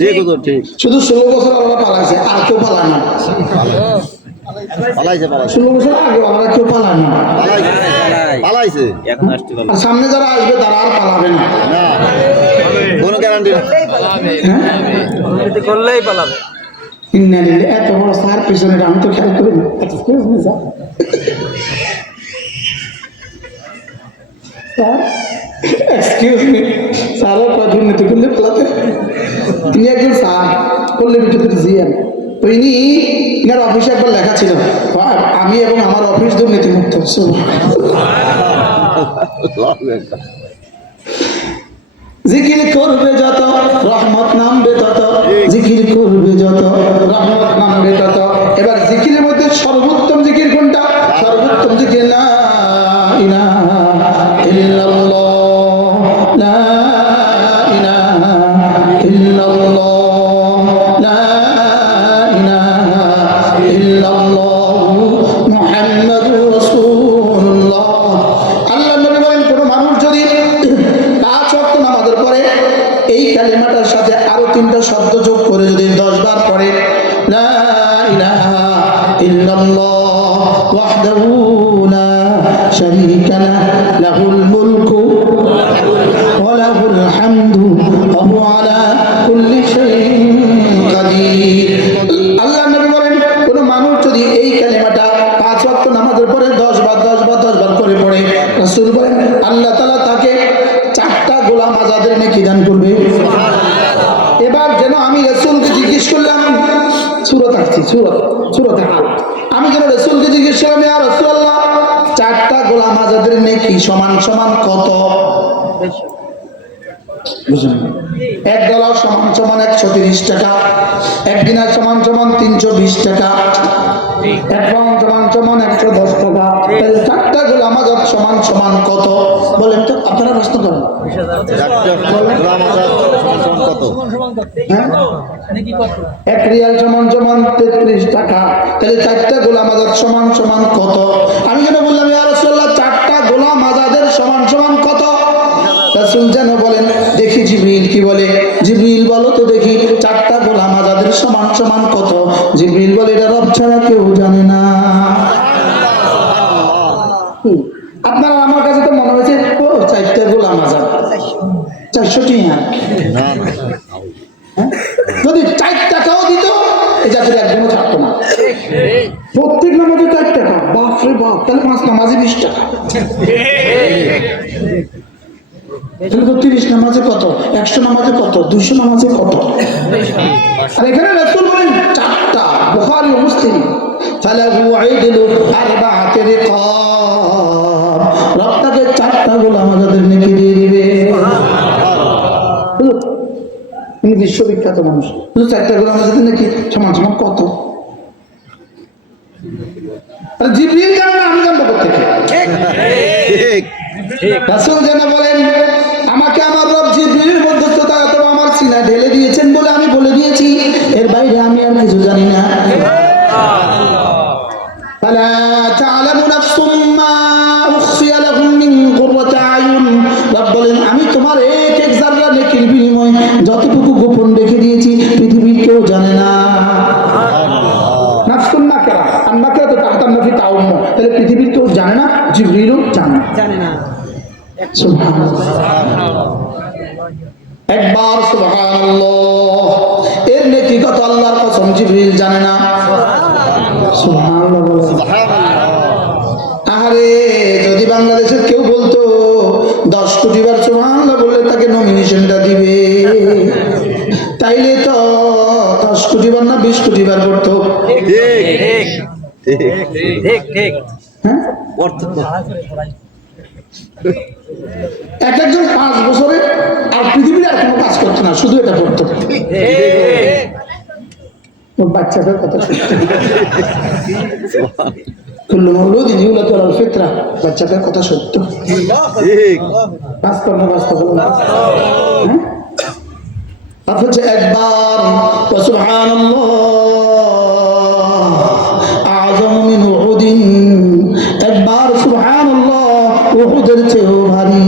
ঠিক ঠিক। শুধু 16 বছর আমরা পালাইছে, আর কেউ পালায় না। পালাইছে 16 বছর আগে আমরা কেউ পালায় না। পালাইছে। আর সামনে যারা আসবে তারা আর পালাবে না। না কোনো গ্যারান্টি না। দুর্নীতি করলেই পালাবে। এত বড় স্যার পিছনে আমি তো খেয়াল করি না। স্যারও দুর্নীতি করলে পালাতে। তিনি একজন স্যার করলে ভিতরে জিয়ান ওইনি এনার অফিসে একবার লেখা ছিল, আমি এবং আমার অফিস দুর্নীতি মুক্ত। জিকির করবে যত, রহমত নামবে তত। জিকির করবে যত, রহমত নামবে তত। এবার জিকিরের মধ্যে সর্বোত্তম জিকির কোনটা? সর্বোত্তম জিকির লা ইলাহা ইল্লাল্লাহ, লা ইলাহা ইল্লাল্লাহ, লা ইলাহা ইল্লাল্লাহ, মুহাম্মাদুর রাসূলুল্লাহ। আল্লাহর নবী বলেন, কোন মানুষ যদি 5 ওয়াক্ত নামাজের পরে এই কালিমাটার সাথে আরো 3টা শব্দ যোগ করে যদি 10 বার পড়ে, লা ইলাহা ইল্লাল্লাহ وحده لا شريك له له الملك وله الحمد وهو على كل شيء قدير আল্লাহ নবী বলেন কোন মানুষ যদি এই কালেমাটা 5 ওয়াক্ত নামাজের পরে 10 বার করে পড়ে রাসূল বলেন আল্লাহ তাআলা তাকে 4টা গোলাম আজাদের নেকি দান করবে। এবার যেন আমি রাসূলকে জিজ্ঞেস করলাম সূরা আমি যেন রাসূলকে জিজ্ঞেস করলাম ইয়া রাসূলুল্লাহ 4টা গোলাম আজাদের নেকি সমান কত? বুঝুন, এক ডলার সমান 130 টাকা, এক দিনার সমান 320 টাকা, এক পাউন্ড সমান 110 টাকা। তাহলে 4টা গোলাম আজাদ সমান কত? বলেন তো, আপনারা প্রশ্ন করেন। কত? হ্যাঁ? এক রিয়াল সমান 33 টাকা। তাহলে 4টা গোলাম আজাদ সমান কত? আমি যেন বললাম ইয়া রাসূলুল্লাহ 4টা গোলাম আজাদের সমান কত? রাসূল যেন বলেন দেখি জিবরিল কি বলে। জিবরিল বলো তো দেখি 4টা গোলাম আজাদের সমান কত? জিবরিল বলে এটা রব ছাড়া কেউ জানে না। আপনারা আমার কাছে তো মনে হয়েছে ও 4টা গোলাম আজাদ 400 টাকা। যদি 4 টাকাও দিত এই জাতির একদমও থাকতো না। প্রত্যেক নামাজে 4 টাকা, বাপরে বাপ, তাহলে 5 নামাজে 20 টাকা। 30 নামাজে কত, 100 নামাজে কত, 200 নামাজে কত? আর এখানে রাসূল বলেন 4টা, বুখারী ও মুসলিম, ফালাহু আইদলু আরবাআতি রিকাব, রব তাকে 4টা গোলাম আজাদের নেকি দিয়ে দিবে। উনি বিশ্ববিখ্যাত মানুষ, 4টা গোলাম আজাদের নেকি সমান কত? আর জিবরিল জানে না, আমি জানবো কোথেকে? রাসূল যেন বলেন আমাকে আমার রব জিবরিলের মধ্যস্থতা অথবা আমার সিনায় ঢেলে দিয়েছেন বলে আমি বলে দিয়েছি, এর বাইরে আমি আর কিছু জানি না। ফালা তা'লামু নাফসুম মা উখফিয়া লাহুম মিন কুররাতি আয়ুন, রব বলেন আমি তোমার এক জাররা নেকির বিনিময়ে যতটুকু গোপন রেখে দিয়েছি পৃথিবীর কেউ জানে না। নাফসুন নাকিরা, আর নাকিরা তো তাহতা নাফি তাউম, তাহলে পৃথিবীর কেউ জানে না, জিবরিলও জানে না। একবার সুবহানাল্লাহ, এর নেকি কত আল্লাহর কসম জিবরিল জানে না। সুবহানাল্লাহ, আরে যদি বাংলাদেশের কেউ বলতো 10 কোটি বার সুবহানাল্লাহ বললে তাকে নমিনেশনটা দিবে, তাইলে তো 10 কোটি বার না 20 কোটি বার করতো। ঠিক হ্যাঁ, একজন 5 বছরে আর পৃথিবীর আর কোনো কাজ করতো না, শুধু এটা করতো। বাচ্চাদের কথা সত্যি, বাচ্চাদের কথা সত্য, বাস্তব না বাস্তব। অথচ একবার একবার সুবহানাল্লাহ উহুদের চেয়েও ভারী।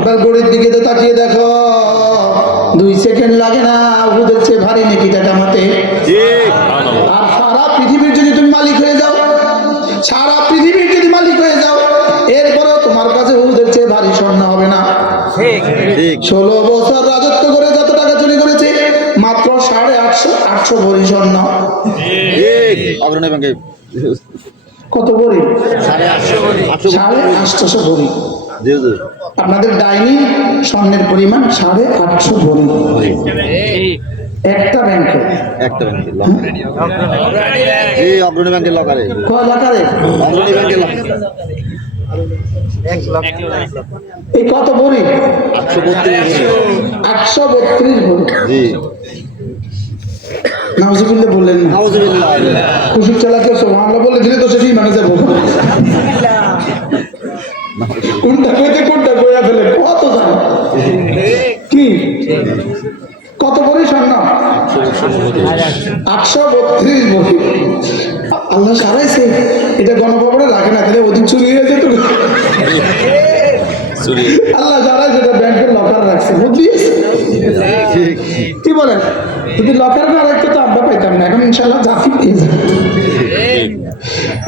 এবার গড়ির দিকে তাকিয়ে দেখো, 2 সেকেন্ড লাগে না উহুদের চেয়ে ভারী নেকিটা কামাতে। আর সারা পৃথিবীর যদি তুমি মালিক হয়ে যাও, সারা পৃথিবীর যদি মালিক হয়ে যাও, এরপরেও তোমার কাছে উহুদের চেয়ে ভারী স্বর্ণ হবে না। 16 বছর রাজত্ব করে যত টাকা চুরি করেছে, মাত্র 850 ভরি স্বর্ণ। অগ্রণী ব্যাংকে কত ভরি? 850 ভরি। আপনাদের ডাইনি স্বর্ণের পরিমাণ 850 ভরি। একটা ব্যাংকে, অগ্রণী ব্যাংকের লকারে, অগ্রণী ব্যাংকের লকারে এই কত ভরি? 832 ভরি। জি, নাউজুবিল্লাহ বললেন না? কুসুম চালাকে সুবহানাল্লাহ বলে দিলে তো সেটাই মানে যাবো। কোনটা কইয়া ফেলে কত জানো কি? কত ভরি স্বর্ণ? 832 ভরি। আল্লাহ সারাইছে, এটা গণভবনে রাখে না, তাহলে ওদিন চুরি হয়ে যেত। আল্লাহ সারাইছে, এটা ব্যাংকের লকার রাখছে, বুঝলিস? কি বলেন? যদি লকার না রাখতো তো আমরা পাইতাম না, এখন ইনশাআল্লাহ জাতি পেয়ে যাবে।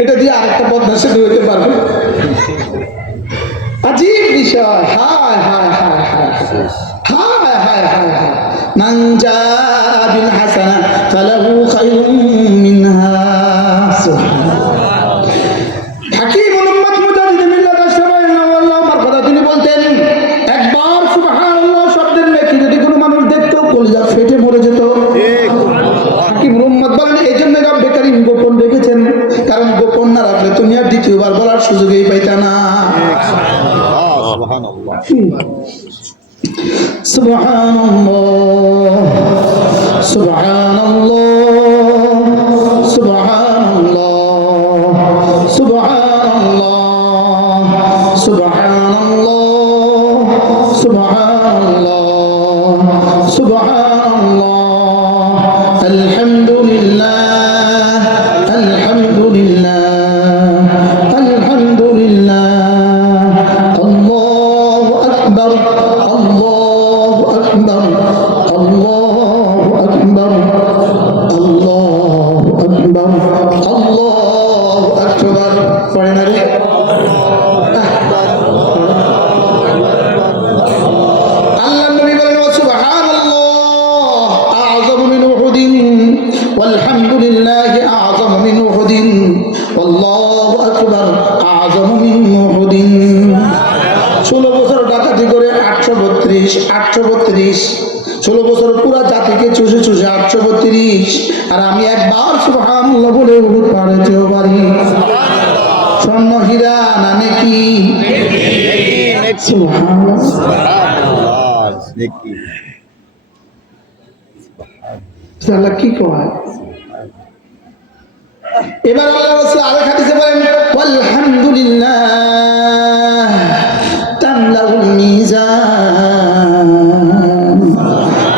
এটা দিয়ে আরেকটা বদমাশে হইতে পারবে। আজীব বিষয়। হায় হায় হায় হায় হায় হায় হায় হায়। মান জা বিল হাসানা ফালাহু খায়রুম মিনহা। হাকিম মুহাম্মদ মুজাহিদ মিল্লাত আশরাফুল্লাহ মারফাদা তিনি বলতেন, একবার সুবহানাল্লাহ শব্দের নেকি যদি কোনো মানুষ দেখতো কলিজা ফেটে মরে যেত। হাকিম মুহাম্মদ বলেন, এই জন্য রব্বে কারীম গোপন রেখেছেন, কারণ গোপন না রাখলে তুমি আর দ্বিতীয়বার বলার সুযোগই পাইতা না। সুবহানাল্লাহ সুবহানাল্লাহ সুবহানাল্লাহ সুবহানাল্লাহ সুবহানাল্লাহ সুবহানাল্লাহ সুবহানাল্লাহ আলহামদুলিল্লাহ আলহামদুলিল্লাহ আলহামদুলিল্লাহ আল্লাহু আকবার আল্লাহু আকবার আল্লাহু আকবার আল্লাহু আকবার আল্লাহু আকবার। পড়ে না রে? আল্লাহ নবী বলেন, সুবহানাল্লাহ আ'যামু মিন উহুদিন ওয়ালহামদুলিল্লাহি আ'যামু মিন উহুদিন আল্লাহু আকবার আ'যামু মিন উহুদিন। 16 বছর ডাকাতি করে 832 16 বছর পুরা জাতিকে চুষে চুষে 832, আর আমি একবার সুবহানাল্লাহ বলে উহুদ পাহাড়ে যেতে পারি। স্বর্ণ হীরা না নেকি? সুবহানাল্লাহ। আল্লাহ কি কয়? এবার আল্লাহ রাসূল আরেক হাদিসে বলেন, আলহামদুলিল্লাহ তামলাউল মিজান।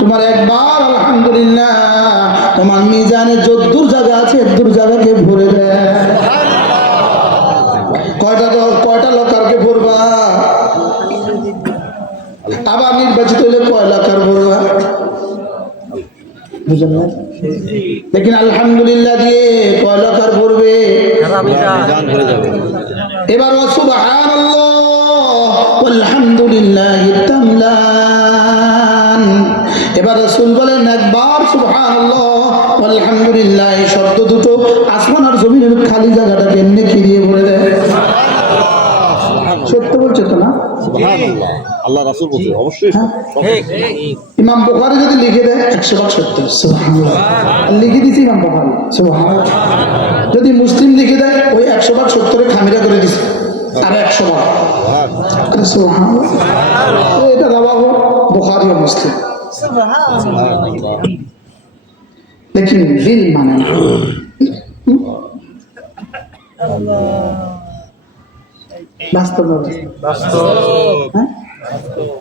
তোমার একবার আলহামদুলিল্লাহ তোমার মিজানে যদ্দুর জায়গা আছে এদ্দুর জায়গাকে ভরে দেয়। কয়টা লকারকে ভরবা? আবার নির্বাচিত হলে কয় লকার ভরবা? বুঝলেন না? लेकिन আলহামদুলিল্লাহ দিয়ে কয় লকার ভরবে? এবার সুবহানাল্লাহ আলহামদুলিল্লাহি তামলান। এবার রাসূল বলেন, একবার সুবহানাল্লাহ আলহামদুলিল্লাহ শব্দ দুটো আসমান আর জমিনের খালি জায়গাটাকে এমনি ঘিরিয়ে ভরে দেয়। সত্য বলছে তো না? সুবহানাল্লাহ, আল্লাহ রাসূল বলছে অবশ্যই ঠিক। ইমাম বুখারী যদি লিখে দেয় 100 সত্য, সুবহানাল্লাহ লিখে দিয়েছে ইমাম বুখারী, সুবহানাল্লাহ। যদি মুসলিম লিখে দেয় ওই 100 সত্তরে খামিরা করে দিছে আর 100 আরে সুবহানাল্লাহ। এটা রাওয়াহু বুখারী ও মুসলিম। সুবহানাল্লাহ। लेकिन दिल माने ना। বাস্তব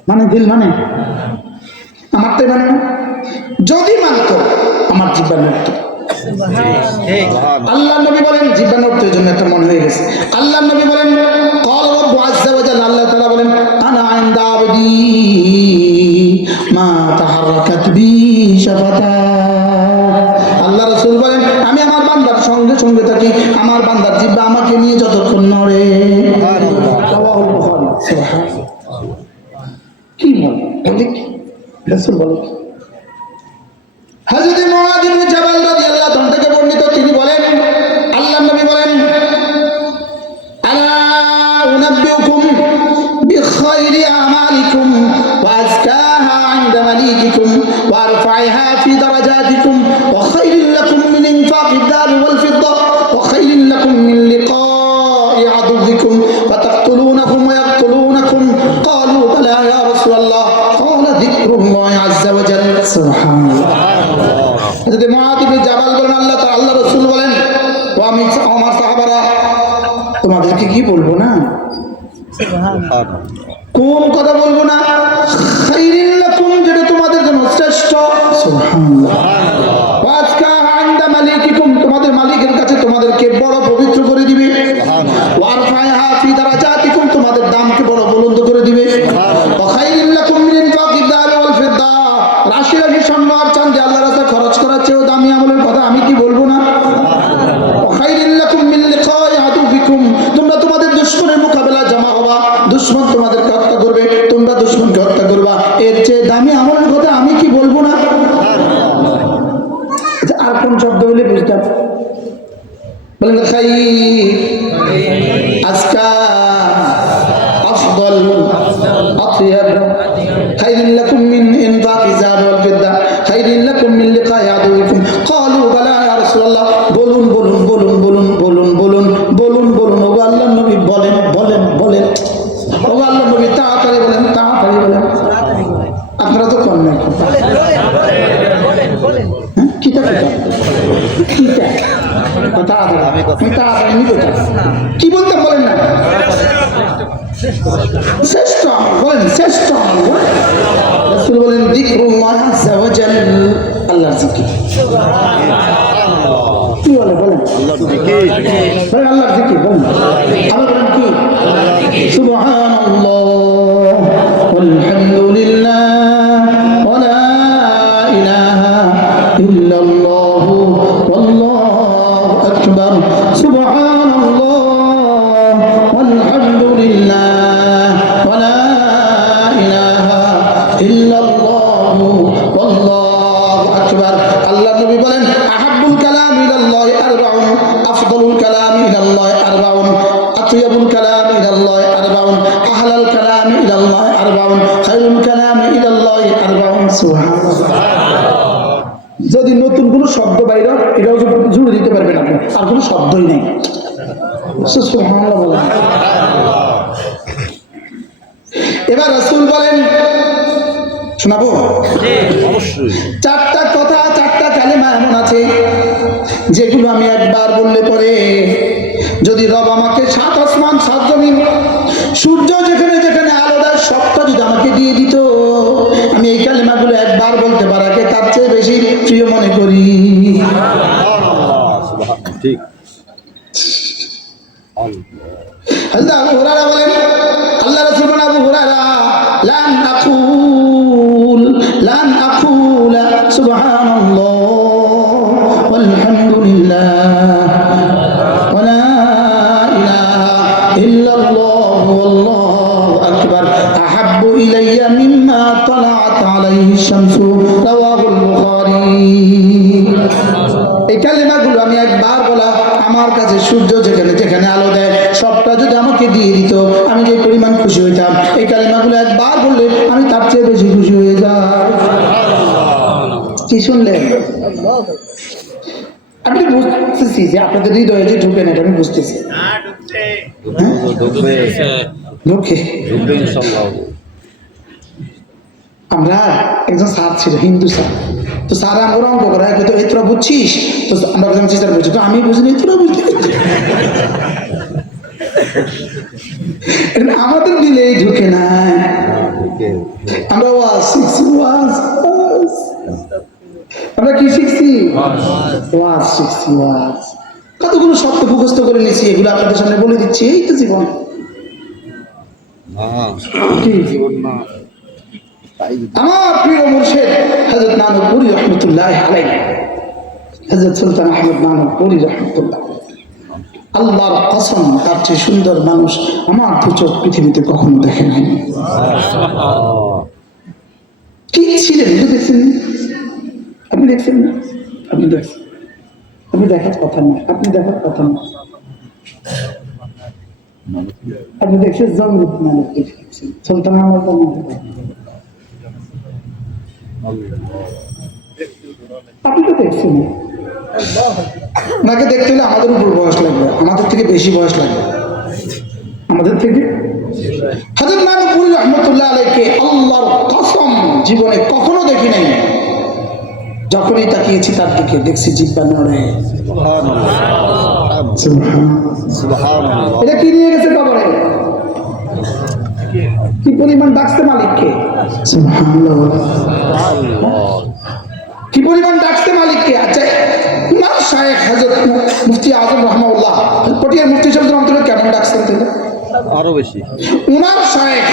মানে দিল মানে আমার তাই মানে যদি মানতো আমার জিহ্বা নড়তো। আল্লাহ নবী বলেন জিহ্বা নড়তো, এই জন্য একটা মনে হয়ে গেছে। আল্লাহ নবী বলেন ক্বাল রাব্বু আযজা ওয়া জাল্লা, আল্লাহ তাআলা বলেন আনা ইনদা আবদি মা তাহাররাকাত বি শাফাতা। আল্লাহ রাসূল বলেন আমি আমার বান্দার সঙ্গে সঙ্গে থাকি, আমার বান্দার জিহ্বা আমাকে নিয়ে যতক্ষণ নড়ে। কি বলে রাসূল বলে? হযরত মুআয ইবনে জাবাল রাদিয়াল্লাহু তাআলা থেকে বর্ণিত, তিনি বলেন আল্লাহর নবী বলেন আলা উনাব্বিউকুম বিখাইরি আমালিকুম ওয়া আযকাহা ইনদা মালিকিকুম ওয়া আরফাইহা ফি দারাজাতিকুম ওয়া খায়রুল লাকুম মিন ইনফাকিদ দারি ওয়াল ফিদ্দা ওয়া খায়রুল লাকুম মিন লিকাই আদুবিকুম ওয়া তাকতুলুনাহুম ওয়া ইয়াকতুলুনাকুম ক্বালু বালা ইয়া রাসূলুল্লাহ ক্বালা যিকরুল্লাহি আযজা ওয়া জাল্লা। সুবহানাল্লাহ। যদি মুআয ইবনে জাবাল বলেন আল্লাহ রাসূল বলেন ও আমি আমার সাহাবারা তোমাদেরকে কি বলবো না? সুবহানাল্লাহ। কোন কথা বলবো না? খায়রুল লাকুম, যেটা তোমাদের জন্য শ্রেষ্ঠ। সুবহানাল্লাহ। ওয়া আযকাহা ইনদা মালিকিকুম, তোমাদের মালিকের কাছে তোমাদেরকে বড় পবিত্র করে দিবে। সুবহানাল্লাহ। ওয়া আরফাইহা ফি দারাজাতিকুম, তোমাদের দামকে বড় বুলন্দ করে দিবে। সুবহানাল্লাহ। ওয়া খায়রুল লাকুম মিন ইনফাকিদ দারি ওয়াল ফিদ্দা, রাশি রাশি স্বর্ণ আর চাঁদি আল্লাহর রাস্তায় খরচ করার চেয়েও দামি আমলের কথা আমি কি বলবো না? ওয়া খায়রুল লাকুম দুশ্মন তোমাদেরকে হত্যা করবে, তোমরা দুশ্মনকে হত্যা করবা। এর চেয়ে দামি আমলের কথা আমি কি বলবো না? আচ্ছা, আর কোন শব্দ হলে বুঝতাম? বলেন খাই আজকা আফদল আতিয়াব খাইরুল লাকুম মিন ইনফাকি যার ওয়াল ফিদ্দা খাইরুল লাকুম মিন লিকাই আদুইকুম ক্বালু বালা ইয়া রাসূলুল্লাহ। বলুন বলুন বলুন বলুন বলুন বলুন বলুন বলুন ও আল্লাহর নবী বলেন বলেন বলেন ও আল্লাহর নবী তাড়াতাড়ি বলেন তাড়াতাড়ি বলেন। আপনারা তো কম নাই কিতা কিতা তাড়াতাড়ি কি বলতে বলেন না? শ্রেষ্ঠ বলেন শ্রেষ্ঠ রাসূল বলেন যিকরুল্লাহ আযজা ওয়া জাল, আল্লাহর জিকির। কি বলে বলেন? আল্লাহর জিকির বলেন, আল্লাহর জিকির বলেন। আবার বলেন কি? সুবহানাল্লাহ ওয়ালহামদুলিল্লাহ ওয়া লা ইলাহা ইল্লাল্লাহ ওয়াল্লাহু আকবার। সুবহানাল্লাহ ওয়ালহামদুলিল্লাহ ওয়া লা ইলাহা ইল্লাল্লাহ ওয়াল্লাহু আকবার। আল্লাহর নবী বলেন আহাব্বুল কালাম ইলাল্লাহি আরবাউন, আফদালুল কালাম ইলাল্লাহি আরবাউন, আতইয়াবুল কালাম ইলাল্লাহি আরবাউন, আহলাল কালাম ইলাল্লাহি আরবাউন, খায়রুল কালাম ইলাল্লাহি আরবাউন। সুবহানাল্লাহ। যদি নতুন কোনো শব্দ বাইরে এটাও জুড়ে দিতে পারবেন আপনি, আর কোনো শব্দই নেই। সুবহানাল্লাহ বলেন। এবার রাসূল বলেন, শোনাবো? অবশ্যই। চারটা কথা, চারটা কালেমা এমন আছে যেগুলো আমি একবার বললে পরে যদি রব আমাকে 7 আসমান 7 জমিন, সূর্য যেখানে যেখানে আলো দেয় সবটা যদি আমাকে দিয়ে দিত, আমি এই কালেমাগুলো একবার বলতে পারাকে তার চেয়ে বেশি প্রিয় মনে করি। ঠিক। হযরত আবু হুরায়রা বলেন, আল্লাহ রাসূল বলেন, আবু হুরায়রা লান আকুল সুবহানাল্লাহ ওয়ালহামদুলিল্লাহ ওয়া লা ইলাহা ইল্লাল্লাহ ওয়াল্লাহু আকবার আহাব্বু ইলাইয়া মিম্মা তালাআত আলাইহি শামসু, রাওয়াহুল বুখারী। এই কালেমাগুলো আমি একবার বলা আমার কাছে সূর্য যেখানে যেখানে আলো দেয় সবটা যদি আমাকে দিয়ে দিত, আমি যে পরিমাণ খুশি হইতাম, এই কালেমাগুলো একবার বললে আমি তার চেয়ে বেশি খুশি হয়ে যাই। কি শুনলেন? আমি বুঝতেছি যে আপনাদের হৃদয়ে যে ঢুকে না, এটা আমি বুঝতেছি। ঢুকে আমরা একজন স্যার ছিল, হিন্দু স্যার। তো স্যার আমরা অঙ্ক করা তো এই তোরা বুঝছিস, তো আমরা বলছি স্যার বুঝছি, তো আমি বুঝিনি তোরা বুঝলি। আমাদের দিলে ঢুকে না। আমরা ওয়াজ শিখছি, আমরা কি শিখছি? ওয়াজ শিখছি, ওয়াজ। কতগুলো শব্দ মুখস্থ করে নিয়েছি, এগুলো আপনাদের সামনে বলে দিচ্ছি। এই তো জীবন। আমার প্রিয় মুর্শিদ হযরত নানকপুরী রহমতুল্লাহ আলাইহি, হযরত সুলতান আহমদ নানকপুরী রহমতুল্লাহ, আল্লাহর কসম তার চেয়ে সুন্দর মানুষ আমার দু চোখ পৃথিবীতে কখনো দেখে নাই। কি ছিলেন দেখছেন? আপনি দেখছেন না? আপনি দেখছেন? আপনি দেখার কথা না, আপনি দেখার কথা না। আপনি দেখছেন জমরুদ নানক, দেখছেন সুলতান আহমদ নানক, আপনি তো দেখছেন। ওনাকে দেখতে হলে আমাদের উপর বয়স লাগবে, আমাদের থেকে বেশি বয়স লাগবে, আমাদের থেকে। হযরত নানকপুরী রহমতুল্লাহ আলাইহিকে আল্লাহর কসম জীবনে কখনো দেখি নাই। যখনই তাকিয়েছি তার দিকে দেখছি জিহ্বা নড়ে। এটা কি নিয়ে গেছে কবরে? কি পরিমাণ ডাকছে মালিককে, কি পরিমাণ ডাকছে মালিককে। আচ্ছা, উনার শায়েখ হযরত মুফতি আজম রাহমাহুল্লাহ, পটিয়ার মুফতি সাহেব রহমতুল্লাহ কেমন ডাকছেন? আরো বেশি। উনার শায়েখ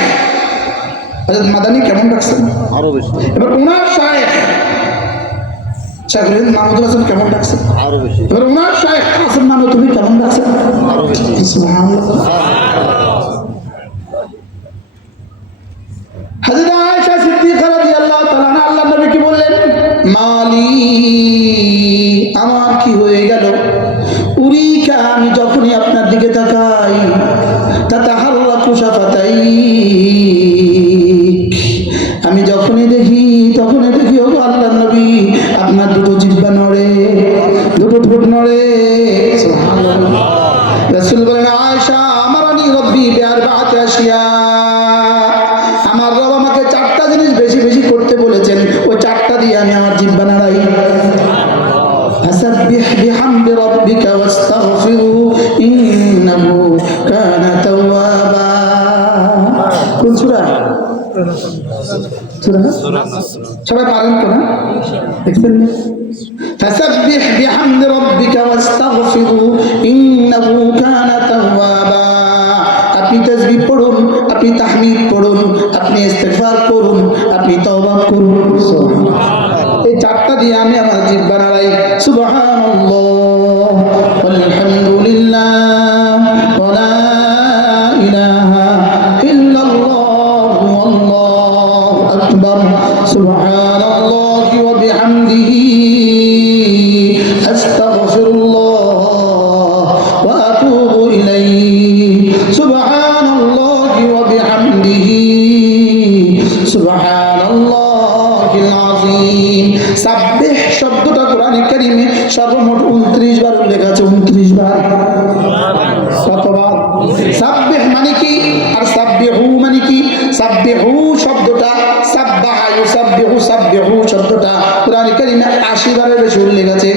হযরত মাদানী কেমন ডাকছেন? আরো বেশি। এবার উনার শায়েখ শাইখুল হিন্দ মাহমুদুল হাসান কেমন ডাকছেন? আরো বেশি। এবার উনার শায়েখ কাসিম নানতুবি কেমন ডাকছেন? আরো বেশি। সুবহানাল্লাহ। দিকে তাকাই, তাতাহাররাকু শাফাতাইক, আমি যখনই দেখি ও আল্লাহর নবী আপনার দুটো জিহ্বা নড়ে, দুটো ঠোঁট নড়ে। সুবহানাল্লাহ। রাসূল বলেন, আয়েশা আমারানি রব্বি বিআরবাআতি আশিয়া, আমার রব আমাকে চারটা জিনিস বেশি বেশি করতে বলেছেন, ওই চারটা দিয়ে আমি আমার জিহ্বা নাড়াই। ফাসাব্বিহ বিহামদি রাব্বিকা ওয়াস্তাগফিরহু ইন্নাহু কানা তাওয়াবা। কোন সূরা? সবাই পারেন তো না? দেখছেন না? ফাসাব্বিহ বিহামদি রাব্বিকা ওয়াস্তাগফিরহু ইন্নাহু কানা তাওয়াবা। আপনি তাসবিহ পড়ুন, আপনি তাহমিদ পড়ুন, আপনি ইস্তিগফার করুন, আপনি তওবা করুন। এই চারটা দিয়ে আমি আমার জিহ্বা নাড়াই। সুবহানাল্লাহ ওয়ালহামদুলিল্লাহ ওয়া লা ইলাহা ইল্লাল্লাহ ওয়াল্লাহু আকবার। সুবহানাল্লাহি ওয়া বিহামদিহি আস্তাগফিরুল্লাহ ওয়া আতুবু ইলাইহি। সুবহানাল্লাহি ওয়া বিহামদিহি সুবহানাল্লাহিল আযীম। সাব্বিহ শব্দটা কোরআনে কারীমে সর্বমোট 29 বার উল্লেখ আছে। 29 বার। কতবার? সাব্বিহ মানে কি আর সাব্বিহু মানে কি? সাব্বিহু শব্দটা সাব্বাহা ইউসাব্বিহু, সাব্বিহু শব্দটা কোরআনে কারীমে 80 বারের বেশি উল্লেখ আছে।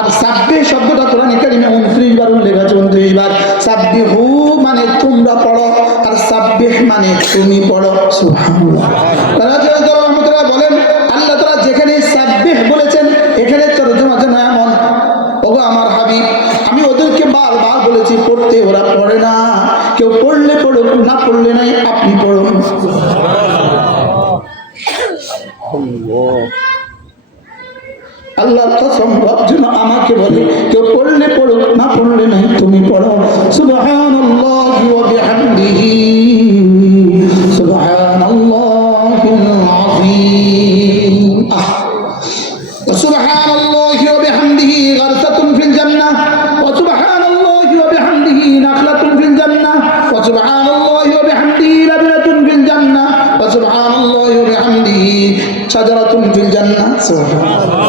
আর সাব্বিহ শব্দটা কোরআনে কারীমে 29 বার উল্লেখ আছে। 29 বার। সাব্বিহু মানে তোমরা পড়ো, আর সাব্বিহ মানে তুমি পড়ো। সুবহানাল্লাহ। রাহমাতুল্লাহ বলেন, আল্লাহ তাআলা যেখানে সাব্বিহ বলেছেন এখানে তরজমা যেন এমন, ওগো আমার হাবিব, আমি ওদেরকে বারবার বলেছি পড়তে, ওরা পড়ে না। কেউ পড়লে পড়ুক, না পড়লে নাই, আপনি পড়ুন। আল্লাহর কসম, রব যেন আমাকে বলে কেউ পড়লে পড়ুক, না পড়লে নাই, তুমি পড়ো। সুবহানাল্লাহি ওয়া বিহামদিহি সুবহানাল্লাহিল আযীম। সুবহানাল্লাহি ওয়া বিহামদিহি গারসাতুন ফিল জান্নাহ ওয়া সুবহানাল্লাহি ওয়া বিহামদিহি নাখলাতুন ফিল জান্নাহ ওয়া সুবহানাল্লাহি ওয়া বিহামদিহি রাবিয়াতুন ফিল জান্নাহ ওয়া সুবহানাল্লাহি ওয়া বিহামদিহি শাজারাতুন ফিল জান্নাহ। সুবহানাল্লাহ।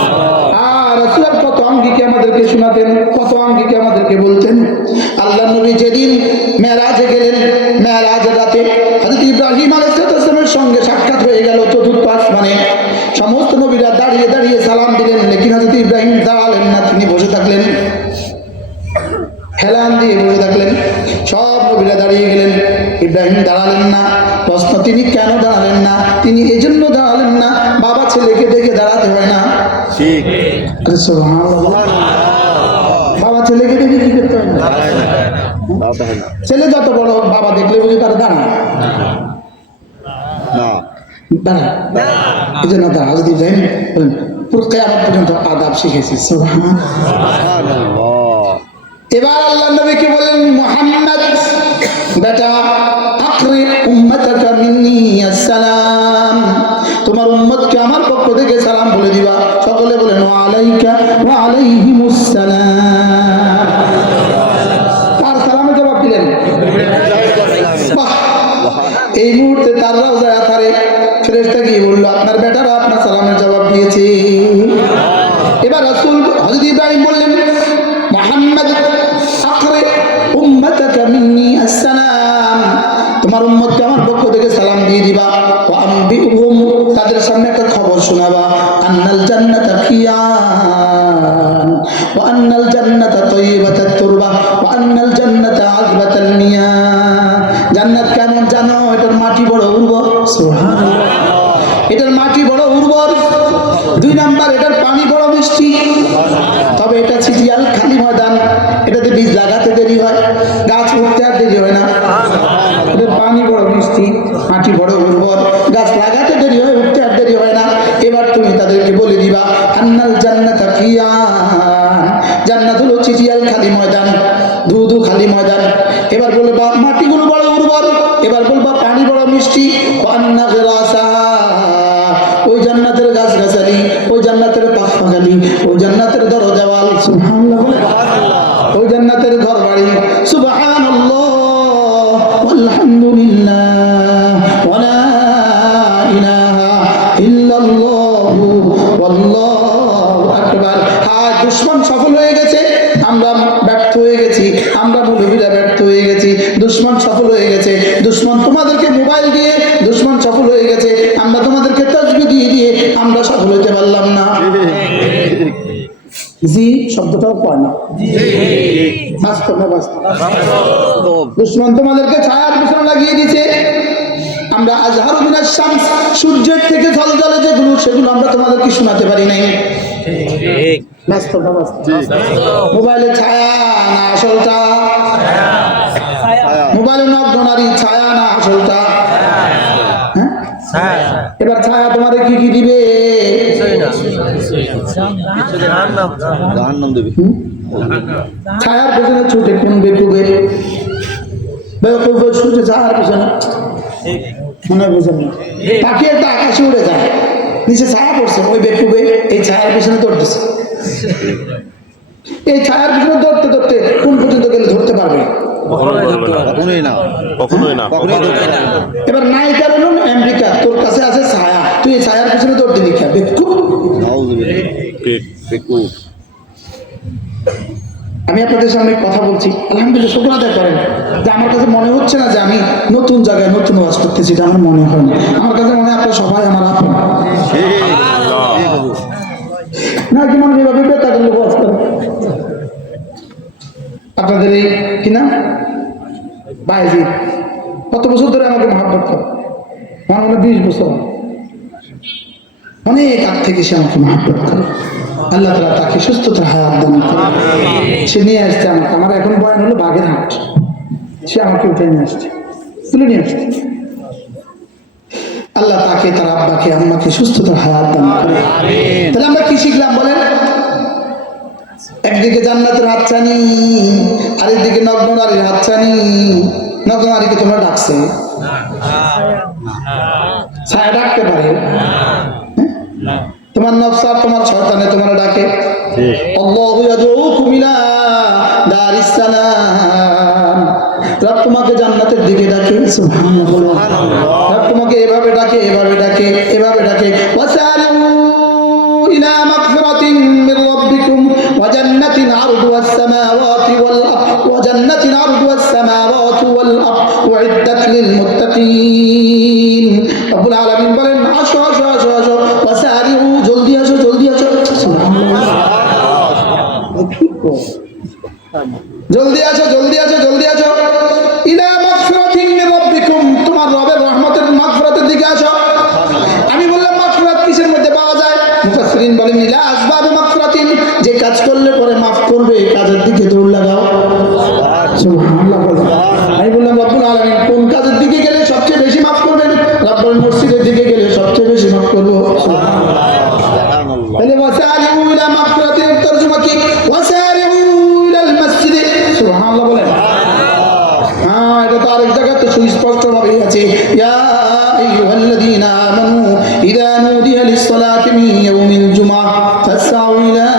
রাসূল কত আঙ্গিকে আমাদেরকে শোনাতেন, কত আঙ্গিকে আমাদেরকে বলতেন। আল্লাহ নবী যেদিন মেরাজে গেলেন, মেরাজের রাতে হযরত ইব্রাহিম আলাইহিস সালামের সঙ্গে সাক্ষাৎ হয়ে গেল চতুর্থ আসমানে। সমস্ত নবীরা দাঁড়িয়ে দাঁড়িয়ে সালাম দিলেন, লেকিন হযরত ইব্রাহিম দাঁড়ালেন না, তিনি বসে থাকলেন, হেলান দিয়ে বসে থাকলেন। সব নবীরা দাঁড়িয়ে গেলেন, ইব্রাহিম দাঁড়ালেন না। প্রশ্ন, তিনি কেন দাঁড়ালেন না? তিনি এজন্য দাঁড়ালেন না, বাবা ছেলেকে দেখে দাঁড়াতে হয় না। ঠিক। সুবহানাল্লাহ। বাবা ছেলেকে দেখে কি করতে হয় না? ছেলে যত বড় হোক, বাবা দেখলে বুঝি তার দাঁড়ায় না, দাঁড়ায়। এই জন্য দাঁড়া। যদি ইব্রাহিম বলেন পুরো কিয়ামত পর্যন্ত আদাব শিখেছি। সুবহানাল্লাহ। এবার আল্লাহ নবীকে বলেন, মুহাম্মদ বেটা, আখরি উম্মতাকা মিন্নি আসসালাম, তোমার উম্মতকে আমার পক্ষ থেকে সালাম বলে দিবা। সকলে বলেন ওয়া আলাইকা ওয়া আলাইহিমুস সালাম। তার সালামের জবাব দিলেন। বাহ! এই মুহূর্তে তার রওজায় আথারে ফেরেশতা গিয়ে বলল, আপনার বেটারা আপনার সালামের জবাব দিয়েছে। এবার রাসূল হযরত ইব্রাহিম বললেন, মুহাম্মদ আখরি উম্মতাকা মিন্নি আসসালাম, তোমার উম্মতকে আমার পক্ষ থেকে সালাম দিয়ে দিবা। ওয়া আনবিহুম, তাদের সামনে একটা খবর শোনাবা, আন্নাল জান্নাতা খিয়ান ওয়া আন্নাল জান্নাতা তাইয়িবাতুত তুরবা ওয়া আন্নাল জান্নাতা আযবাতাল মিয়া। জান্নাত কেমন জানো? এটার মাটি বড় উর্বর। সুবহানাল্লাহ। এটার মাটি বড় উর্বর। 2 নাম্বার, এটার পানি বড় মিষ্টি। তবে এটা ছিটিয়াল খালি ময়দান, এটাতে বীজ লাগাতে দেরি হয়, গাছ উঠতে আর দেরি হয় না। এটার পানি বড় মিষ্টি, মাটি বড় উর্বর, গাছ লাগাতে দেরি হয়, উঠতে আর দেরি হয় না। এবার তুমি তাদেরকে বলে দিবা, আন্নাল জান্নাতা খিয়ান, জান্নাত হলো ছিটিয়াল খালি ময়দান, ধুধু খালি ময়দান। এবার বলবা মাটিগুলো বড় উর্বর, এবার বলবা পানি বড় মিষ্টি। ওয়া আন্না গিরাসাহা, ওই জান্নাতের গাছগাছালি, ওই জান্নাতের পাখপাখালি, ওই জান্নাতের দরজাওয়াল। সুবহানাল্লাহ। ওই জান্নাতের ঘর বাড়ি। সুবহানাল্লাহ আলহামদুলিল্লাহ ওয়ালা ইলাহা ইল্লাল্লাহু ওয়াল্লাহু আকবার। হ্যাঁ, দুশমন সফল হয়ে গেছে, আমরা ব্যর্থ হয়ে গেছি, আমরা মুরব্বীরা ব্যর্থ হয়ে গেছি। দুশমন সফল হয়ে গেছে, দুশমন তোমাদেরকে মোবাইল দিয়ে দুশমন সফল হয়ে গেছে, আমরা তোমাদেরকে তাসবিহ দিয়ে আমরা সফল হতে পারলাম না। জি শব্দটাও পড়ে না, বাস্তব না বাস্তব। দুশমন তোমাদেরকে ছায়ার পিছনে লাগিয়ে দিয়েছে, আমরা আজহারু মিনাশ শামস, সূর্যের থেকে ঝলঝলে যেগুলো সেগুলো আমরা তোমাদেরকে শোনাতে পারি নাই। বাস্তব না বাস্তব? মোবাইলের ছায়া না আসলটা? মোবাইলের নগ্ননারী ছায়া না আসলটা? হ্যাঁ, এবার ছায়া তোমারে কি কি দিবে? জাহান্নাম দেবে। ছায়ার পেছনে ছুটে কোন বেকুবে? ছুটে ছায়ার পেছনে, মনে বুঝেন না? পাখি একটা আকাশে উড়ে যায়, নিচে ছায়া পড়ছে, ওই বেকুবে এই ছায়ার পেছনে দৌড়তেছে। এই ছায়ার পিছনে দৌড়তে দৌড়তে কোন পর্যন্ত গেলে ধরতে পারবে? কখনোই না, কখনোই না। কখনোই ধরতে পারবে না। এবার নায়িকা বলল আমেরিকা, তোর কাছে আছে ছায়া, তুই এই ছায়ার পিছনে দৌড়তে লিখা বেকু। আমি আপনাদের সামনে কথা বলছি, আলহামদুলিল্লাহ, শুকর আদায় করেন যে আমার কাছে মনে হচ্ছে না যে আমি নতুন জায়গায় নতুন ওয়াজ করতেছি, এটা আমার মনে হয় না। আমার কাছে মনে হয় আপনারা সবাই আমার আপন। না কি মনে এভাবে বেতা করলে ওয়াজ করে আপনাদের এই কিনা ভাইজি কত বছর ধরে আমাকে মহব্বত করে, আমার মনে 20 বছর, অনেক আগ থেকে সে আমাকে মহব্বত করে। আল্লাহ তাআলা তাকে সুস্থতার হায়াত দান করে। সে নিয়ে আসছে আমাকে, আমার এখন বয়ান হলো বাগেরহাট, সে আমাকে উঠে নিয়ে আসছে, তুলে নিয়ে আসছে। আল্লাহ তাকে, তার আব্বাকে আম্মাকে সুস্থতার হায়াত দান করে। তাহলে আমরা কি শিখলাম বলেন? একদিকে জান্নাতের হাতছানি, আরেকদিকে নগ্ন নারীর হাতছানি। নগ্ন নারীকে তোমরা ডাকছে, ছায়া ডাকতে পারে? তোমার নফস আর তোমার শয়তানে তোমার ডাকে। আল্লাহু ইয়াদউকুম ইলা দারিস সালাম, রব তোমাকে জান্নাতের দিকে ডাকে। সুবহানাল্লাহ, রব তোমাকে এভাবে ডাকে, এভাবে ডাকে, এভাবে ডাকে। ওয়াসালু ইলা মাগফিরাতিন মির রাব্বিকুম ওয়া জান্নাতিন আরদুহাস সামাওয়াতি ওয়াল আরদ ওয়া জান্নাতিন আরদুহাস সামাওয়াতি ওয়াল আরদ উইদ্দাত লিল মুত্তাকিন। রব্বুল আলামিন বলেন, আসো আসো আসো আসো, ওয়াসারিউ, জলদি আসো, জলদি আসো। সুবহানাল্লাহ, জলদি আসো, জলদি আসো, জলদি আসো। ইলা মাগফিরাতিন মির রাব্বিকুম, তোমার রবের রহমতের মাগফিরাতের দিকে আসো। আমি বললাম মাগফিরাত কিসের মধ্যে পাওয়া যায়? মুফাসসিরিন বলেন ইলা আসবাব মাগফিরাতিন, যে কাজ করলে পরে মাফ করবে কাজের দিকে দৌড় লাগাও। সুবহানাল্লাহ। আমি বললাম রব্বুল আলামিন কোন কাজের দিকে গেলে সবচেয়ে বেশি মাফ করবেন? রব্বুল মসজিদের দিকে গেলে সবচেয়ে বেশি মাফ করব। সুবহানাল্লাহ। তাহলে ওয়াসারিউ ইলা মাগফিরাতিন তরজমা কি? ওয়াসারিউ ইলাল মসজিদ। সুবহানাল্লাহ বলেন। হ্যাঁ, এটা তো আরেক জায়গাতে সুস্পষ্ট ভাবে আছে, ইয়া আইয়ুহাল্লাযীনা আমানু ইযা নুদিয়া লিস-সালাতি মিন ইয়াউমিল জুমআহ ফাসআউ ইলা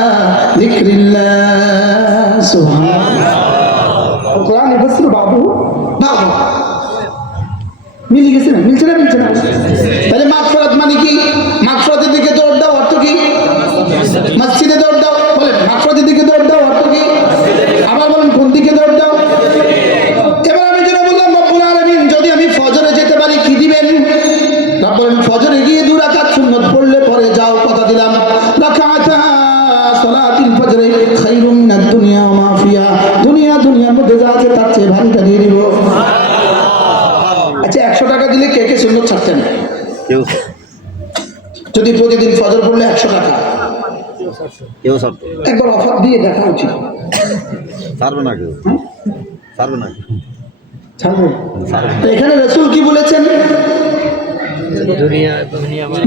যিকরিল্লাহ। সুবহানাল্লাহ। কোরআন ইফসির বাবু বাবু মিলে গেছে না? মিলছে না? মিলছে না? তাহলে মাগফিরাত মানে কি? মাগফিরাতের দিকে দৌড় দাও অর্থ কি? মসজিদে দৌড় দাও। বলেন মাগফিরাতের দিকে দৌড় দাও অর্থ কি? আবার বলেন কোন দিকে দৌড় দাও? এবার আমি যেটা বললাম, রব্বুল আলামিন যদি আমি ফজরে যেতে পারি কি দিবেন? রব্বুল ফজরে গিয়ে 2 রাকাত সুন্নাত পড়লে পরে যাও, কথা দিলাম, রাকাতা সালাতুল ফজর খায়রুম মিনাদ দুনিয়া ওয়া মা ফিহা, দুনিয়ার মধ্যে যা আছে তার চেয়ে ভারীটা দিয়ে দিব। আচ্ছা, 100 টাকা দিলে কে কে সুন্নাত ছাড়তেন? কেউ যদি প্রতিদিন ফজর পড়লে 100 টাকা, কেউ ছাড়তো, একবার অফার দিয়ে দেখা উচিত। ছাড়বে না, কেউ ছাড়বে না, ছাড়বে? ছাড়বে না। তো এখানে রাসূল কি বলেছেন?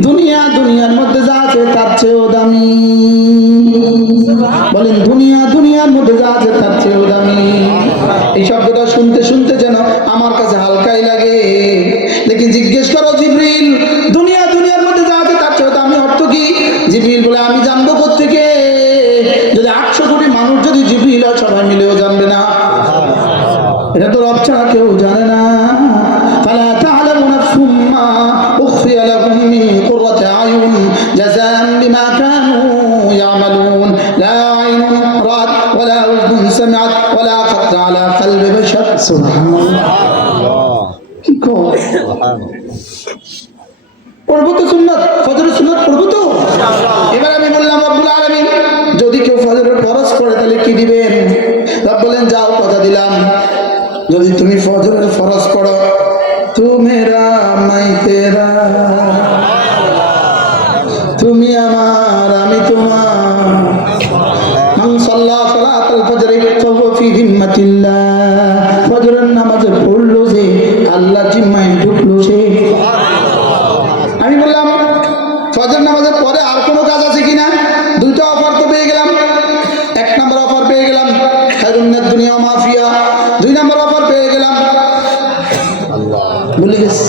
দুনিয়ার মধ্যে যা আছে তার চেয়েও দামি। বলেন দুনিয়ার মধ্যে যা আছে তার চেয়েও দামি। এই শব্দটা শুনতে শুনতে যেন আমার কাছে হালকাই লাগে। লেকিন জিজ্ঞেস করো জিবরিল, দুনিয়ার মধ্যে যা আছে তার চেয়েও দামি অর্থ কি? জিবরিল বলে, আমি জানবো কোত্থেকে? যদি 800 কোটি মানুষ যদি জিবরিল হয় সবাই মিলেও জানবে না। এটা তো রব ছাড়া কেউ জানে না। ফালা তা'লামু নাফসুম মা উখফিয়া লাহুম মিন কুররাতি আয়ুন জাযাআন বিমা কানু ইয়ামালুন লা আইনুন রা'at ওয়ালা উযুন সামি'at ওয়ালা খাতারা আলা কলবি বাশার। সুবহানাল্লাহ। কি কর পড়বো তো সুন্নাত, ফজরের সুন্নাত পড়বো তো। এবার আমি বললাম রব্বুল আলামিন যদি কেউ ফজরের ফরজ পড়ে তাহলে কি দিবেন? রব বলেন যাও কথা দিলাম, যদি তুমি ফজরের ফরজ পড়ো তু মেরা মাই তেরা, তুমি আমার আমি তোমার। মান সাল্লা সালাতাল ফজরি ফাহুয়া ফি যিম্মাতিল্লাহ, ফজরের নামাজ পড়লো যে আল্লাহ জিম্মায় ঢুকলো সে। আমি বললাম ফজর নামাজের পরে আর কোনো কাজ আছে কিনা? দুইটা অফার তো পেয়ে গেলাম। এক নম্বর অফার পেয়ে গেলাম খায়রুন মিনাদ দুনিয়া ওয়া মা ফিহা, দুই নম্বর অফার পেয়ে গেলাম ভুলে গেছি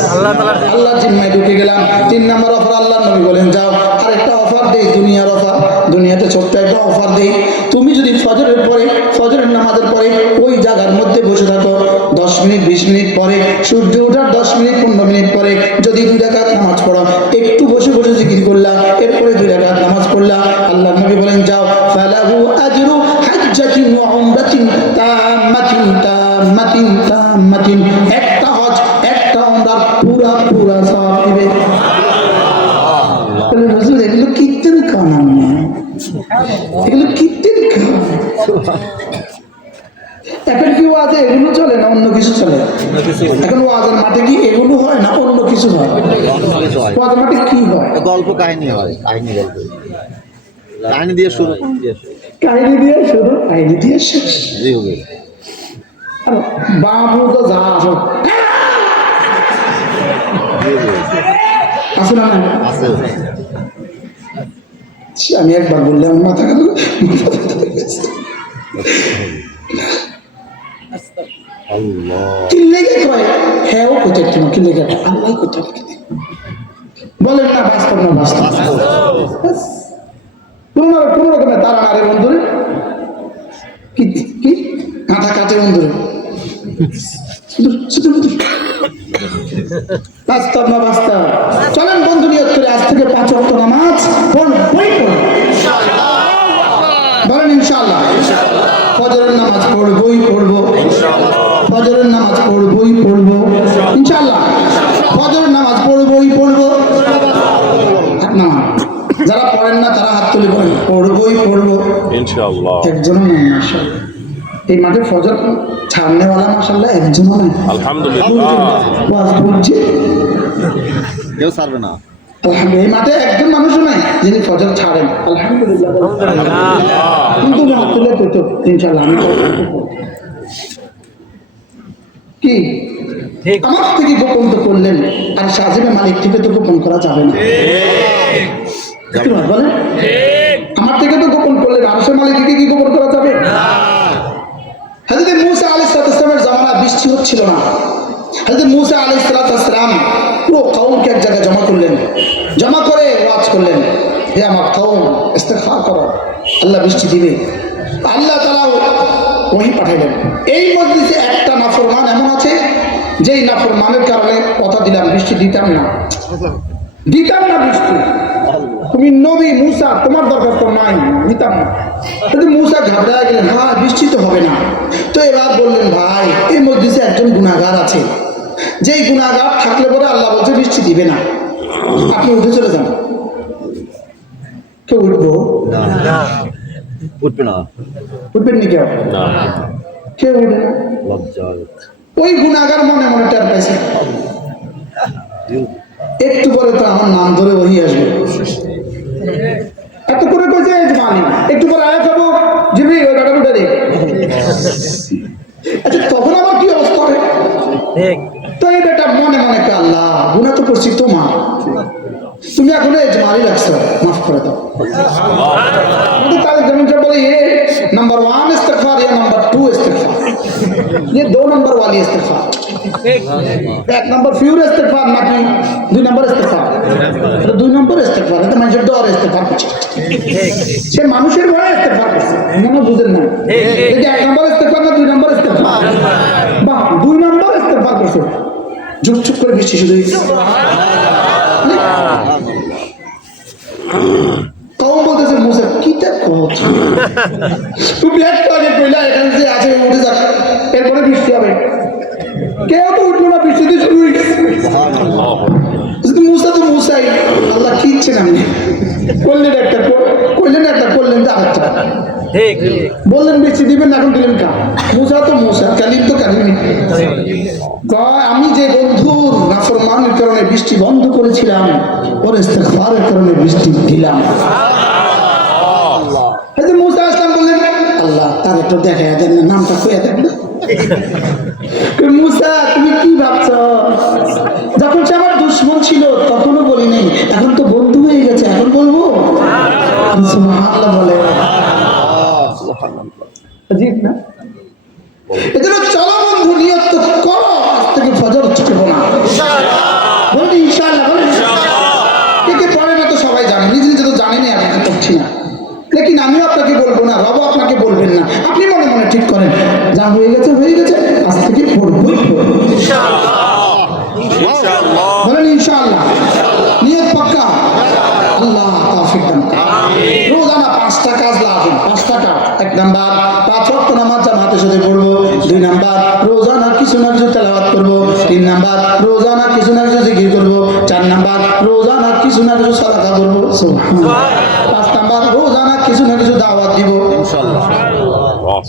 আল্লাহ জিম্মায় ঢুকে গেলাম। তিন নম্বর অফার আল্লাহ নবী বলেন যাও আরেকটা অফার দেই, দুনিয়ার অফার। দুনিয়াতে ছোট্ট একটা অফার দেই, তুমি যদি ফজরের পরে ফজরের নামাজের পরে ওই জায়গার মধ্যে বসে থাকো 10 মিনিট 20 মিনিট পরে, সূর্য ওঠার 10 মিনিট 15 মিনিট পরে যদি 2 রাকাত নামাজ পড়ো, একটু বসে বসে জিকির করলা, এরপরে 2 রাকাত নামাজ পড়লা, আল্লাহ নবী বলেন যাও ফালাহু আজরু হাজ্জাতিন ওয়া উমরাতিন তাম্মাতিন তাম্মাতিন তাম্মাতিন, একটা হজ একটা উমরা পুরা পুরা সওয়াব দিবে। বলে হুজুর এগুলো কীর্তন কান, এগুলো কীর্তন কান। এখন কি ওয়াজে এগুলো চলে না অন্য কিছু চলে? এখন ওয়াজের মাঠে কি এগুলো হয় না অন্য কিছু হয়? ওয়াজের মাঠে কি হয়? গল্প কাহিনী হয়, কাহিনী গল্প, কাহিনী দিয়ে শুরু, কাহিনী দিয়ে শুরু, কাহিনী দিয়ে শেষ। জি হুজুর। আর বাবু তো যা আসো আসে না না আছে আমি একবার বললাম মাথা গেল আল্লাহ। কি লেগে কয় হ্যাঁ ও কোথায় তোমার কি লেগে আল্লাহ কোথায় বলেন না বাস্তব না বাস্তব কোন রকমের তারা না রে বন্ধুরে, কি কি কাঁথা কাটে বন্ধুরে, বাস্তব না বাস্তব। চলেন বন্ধু নিয়ত করে আজ থেকে 5 ওয়াক্ত নামাজ পড়বই পড়ব, বলেন ইনশাআল্লাহ। ফজরের নামাজ পড়বই পড়বো, ফজরের নামাজ পড়বই পড়বো ইনশাআল্লাহ, ফজরের নামাজ পড়বই পড়বো। না যারা পড়েন না তারা হাত তুলে বলেন পড়বই পড়বো ইনশাআল্লাহ। একজনও নেই মাশাআল্লাহ এই মাঠে ফজর ছাড়নেওয়ালা, মাশাআল্লাহ একজনও নেই আলহামদুলিল্লাহ। ওয়াজ বলছি কেউ ছাড়বে না আলহামদুলিল্লাহ, এই মাঠে একজন মানুষও নাই যিনি ফজর ছাড়েন আলহামদুলিল্লাহ। কিন্তু হাত তুলে পেত ইনশাআল্লাহ। আমি কি আমার থেকে গোপন তো করলেন, আর সাজিমে মালিক থেকে তো গোপন করা যাবে না, বলেন আমার থেকে তো গোপন করলেন, আরশের মালিক থেকে কি গোপন করা যাবে? হযরত মূসা আলাইহিস সালামের জামানা বৃষ্টি হচ্ছিল না। হযরত মূসা আলাইহিস সালাম পুরো কওমকে এক জায়গায় জমা করলেন, জমা করে ওয়াজ করলেন, হে আমার কওম ইস্তিগফার করো, আল্লাহ বৃষ্টি দিবে। আল্লাহ তাআলা ওহী পাঠালেন। এই মজলিসে একটা নাফরমান এমন আছে যেই নাফরমানের কারণে কথা দিলাম বৃষ্টি দিতাম না বৃষ্টি। তুমি নবী মূসা, তোমার দরকার তো নাই, নিতাম না। কিন্তু মূসা ঘাবড়ায় গেলেন, হ্যাঁ বৃষ্টি তো হবে না। তো এবার বললেন ভাই এই মজলিসে একজন গুনাহগার আছে, যেই গুনাহগার থাকলে পরে আল্লাহ বলছে বৃষ্টি দিবে না, আপনি উঠে চলে যান। কেউ উঠবো? উঠবে না, উঠবেন নি কেউ? কেউ উঠে না। লজ্জা। ওই গুনাহগার মনে মনে টের পাইছে একটু পরে তো আমার নাম ধরে ওই আসবে, এত করে কইছে মানি, একটু পরে আয়া যাবো জিবি ওই গাড়ি উঠে দে। আচ্ছা তখন আমার কি অবস্থা হবে? তো এই বেটা মনে মনে কে আল্লাহ গুনাহ তো করছি তোমার, তুমি এখন এজমালি রাখছো, মাফ করে দাও। তাহলে যেমন বলে ये नंबर 1 इस्तिगफार या नंबर 2 इस्तिगफार, ये 2 नंबर वाली इस्तिगफार। 1 नंबर फ्यूर इस्तिगफार ना कि 2 नंबर इस्तिगफार, तो 2 नंबर इस्तिगफार है तो মানুষের ডর ইস্তিগফার করছে, সে মানুষের ভয়ে ইস্তিগফার করছে, মনে বুঝেন না। এটা 1 নম্বর ইস্তিগফার না 2 নম্বর ইস্তিগফার? বাহ ঝুপঝুপ করে বৃষ্টি শুরু হয়েছে। কম বলতেছে মুসা কিটা কত তুমি একটু আগে কইলা এখানে যে আছে উঠে যাক, এরপরে বৃষ্টি হবে। কেউ তো উঠলো না, বৃষ্টি দিয়ে শুরু হয়ে গেছে। মুসা তো মুসাই, আল্লাহ কি ইচ্ছেন আপনি করলেন একটা, করলেন আরেকটা, ঠিক বললেন বৃষ্টি দিবেন না, এখন দিলেন কা মুসা তো মুসা, কালিম তো কালিম। আমি যে বন্ধুর নাফরমানের কারণে বৃষ্টি বন্ধ করেছিলাম, ওর ইস্তেগফারের কারণে বৃষ্টি দিলাম। এই যে মুসা আসলাম বললেন আল্লাহ তার একটু দেখা দেন না, নামটা কইয়া দেন না। মুসা তুমি কি ভাবছ, যখন সে আমার দুশ্মন ছিল তখনও বলি নাই, এখন তো বন্ধু হয়ে গেছে, এখন বলবো? সুবহানাল্লাহ বলে ঠিক না? এজন্য চলো বন্ধু, নিয়ত তো করো, আজ থেকে ফজর ছুটবো না, বলি ইনশাআল্লাহ, বলি কে পড়ে না তো সবাই জানে, নিজে নিজে তো জানি না, আমি করছি না, লেকিন আমিও আপনাকে বলবো না, রব আপনাকে বলবেন না, আপনি মনে মনে ঠিক করেন যা হয়ে গেছে হয়ে গেছে, আজ থেকে পড়বই পড়বো বলেন ইনশাআল্লাহ, নিয়ত পাক্কা, আল্লাহ তৌফিক দান করুন। রোজানা 5টা কাজ লাজম, 5টা কাজ। 1 নাম্বার 5 ওয়াক্ত নামাজ জামাতের সাথে পড়বো। 2 নাম্বার রোজানা কিছু না কিছু তেলাওয়াত করবো। 3 নাম্বার রোজানা কিছু না কিছু জিকির করবো। 4 নাম্বার রোজানা কিছু না কিছু সাদাকা করবো। সুবহানাল্লাহ। 5 নাম্বার রোজানা কিছু না কিছু দাওয়াত দিব ইনশাআল্লাহ।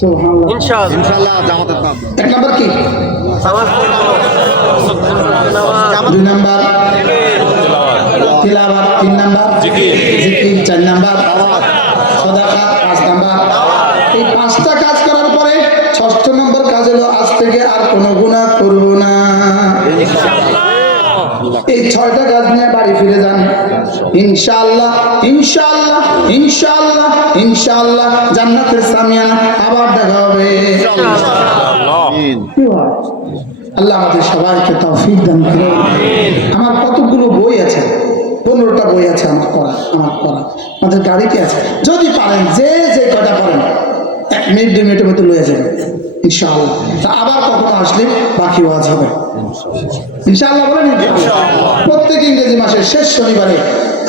সুবহানাল্লাহ ইনশাআল্লাহ ইনশাআল্লাহ জামাতের কাজ। 1 নাম্বার কি? নামাজ 2 নাম্বার তিলাওয়াত, 3 নাম্বার জিকির, 4 নাম্বার সাদাকা, 5 নাম্বার। এই 5টা কাজ করার পরে 6ষ্ঠ নম্বর কাজ হলো আজ থেকে আর কোনো গুনাহ করব না। এই 6টা কাজ নিয়ে বাড়ি ফিরে যান ইনশাআল্লাহ, ইনশাআল্লাহ, ইনশাআল্লাহ, ইনশাআল্লাহ জান্নাতের সামিয়ানা আবার দেখা হবে। আমিন। আল্লাহ আমাদের সবাইকে তৌফিক দান করুন। আমার কতগুলো বই আছে, 15টা বই আছে আমার পড়া, আমাদের গাড়িতে আছে। যদি পারেন যে কটা পারেন 1 মিনিট 2 মিনিটের মধ্যে লয়ে যাবেন ইনশাআল্লাহ। তা আবার কখনো আসলে বাকি ওয়াজ হবে ইনশাআল্লাহ, বলেন ইনশাআল্লাহ। প্রত্যেক ইংরেজি মাসের শেষ শনিবারে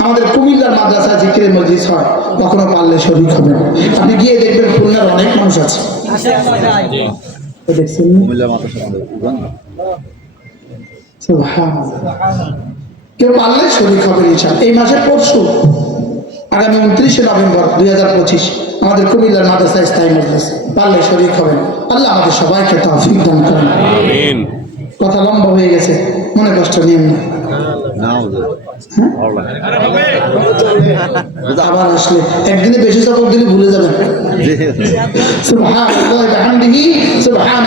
আমাদের কুমিল্লার মাদ্রাসায় জিকিরের মজলিস হয়, কখনো পারলে শরীক হবেন। আপনি গিয়ে দেখবেন খুলনার অনেক মানুষ আছে, দেখছেন না? কুমিল্লা মাদ্রাসা কেউ পারলে শরীক হবে ইনশাআল্লাহ। এই মাসে পরশু আগামী 29শে নভেম্বর 2025 আমাদের কুমিল্লার মাদ্রাসা স্থায়ী মজলিস, পারলে শরীক হবেন। আল্লাহ আমাদের সবাইকে তৌফিক দান করেন। আমিন। কথা লম্বা হয়ে গেছে, মনে কষ্ট নিয়েন না। আবার আসলে একদিনে বেশি সবক দিলে ভুলে যাবেন। সুবহানাল্লাহি ওয়া বিহামদিহি সুবহান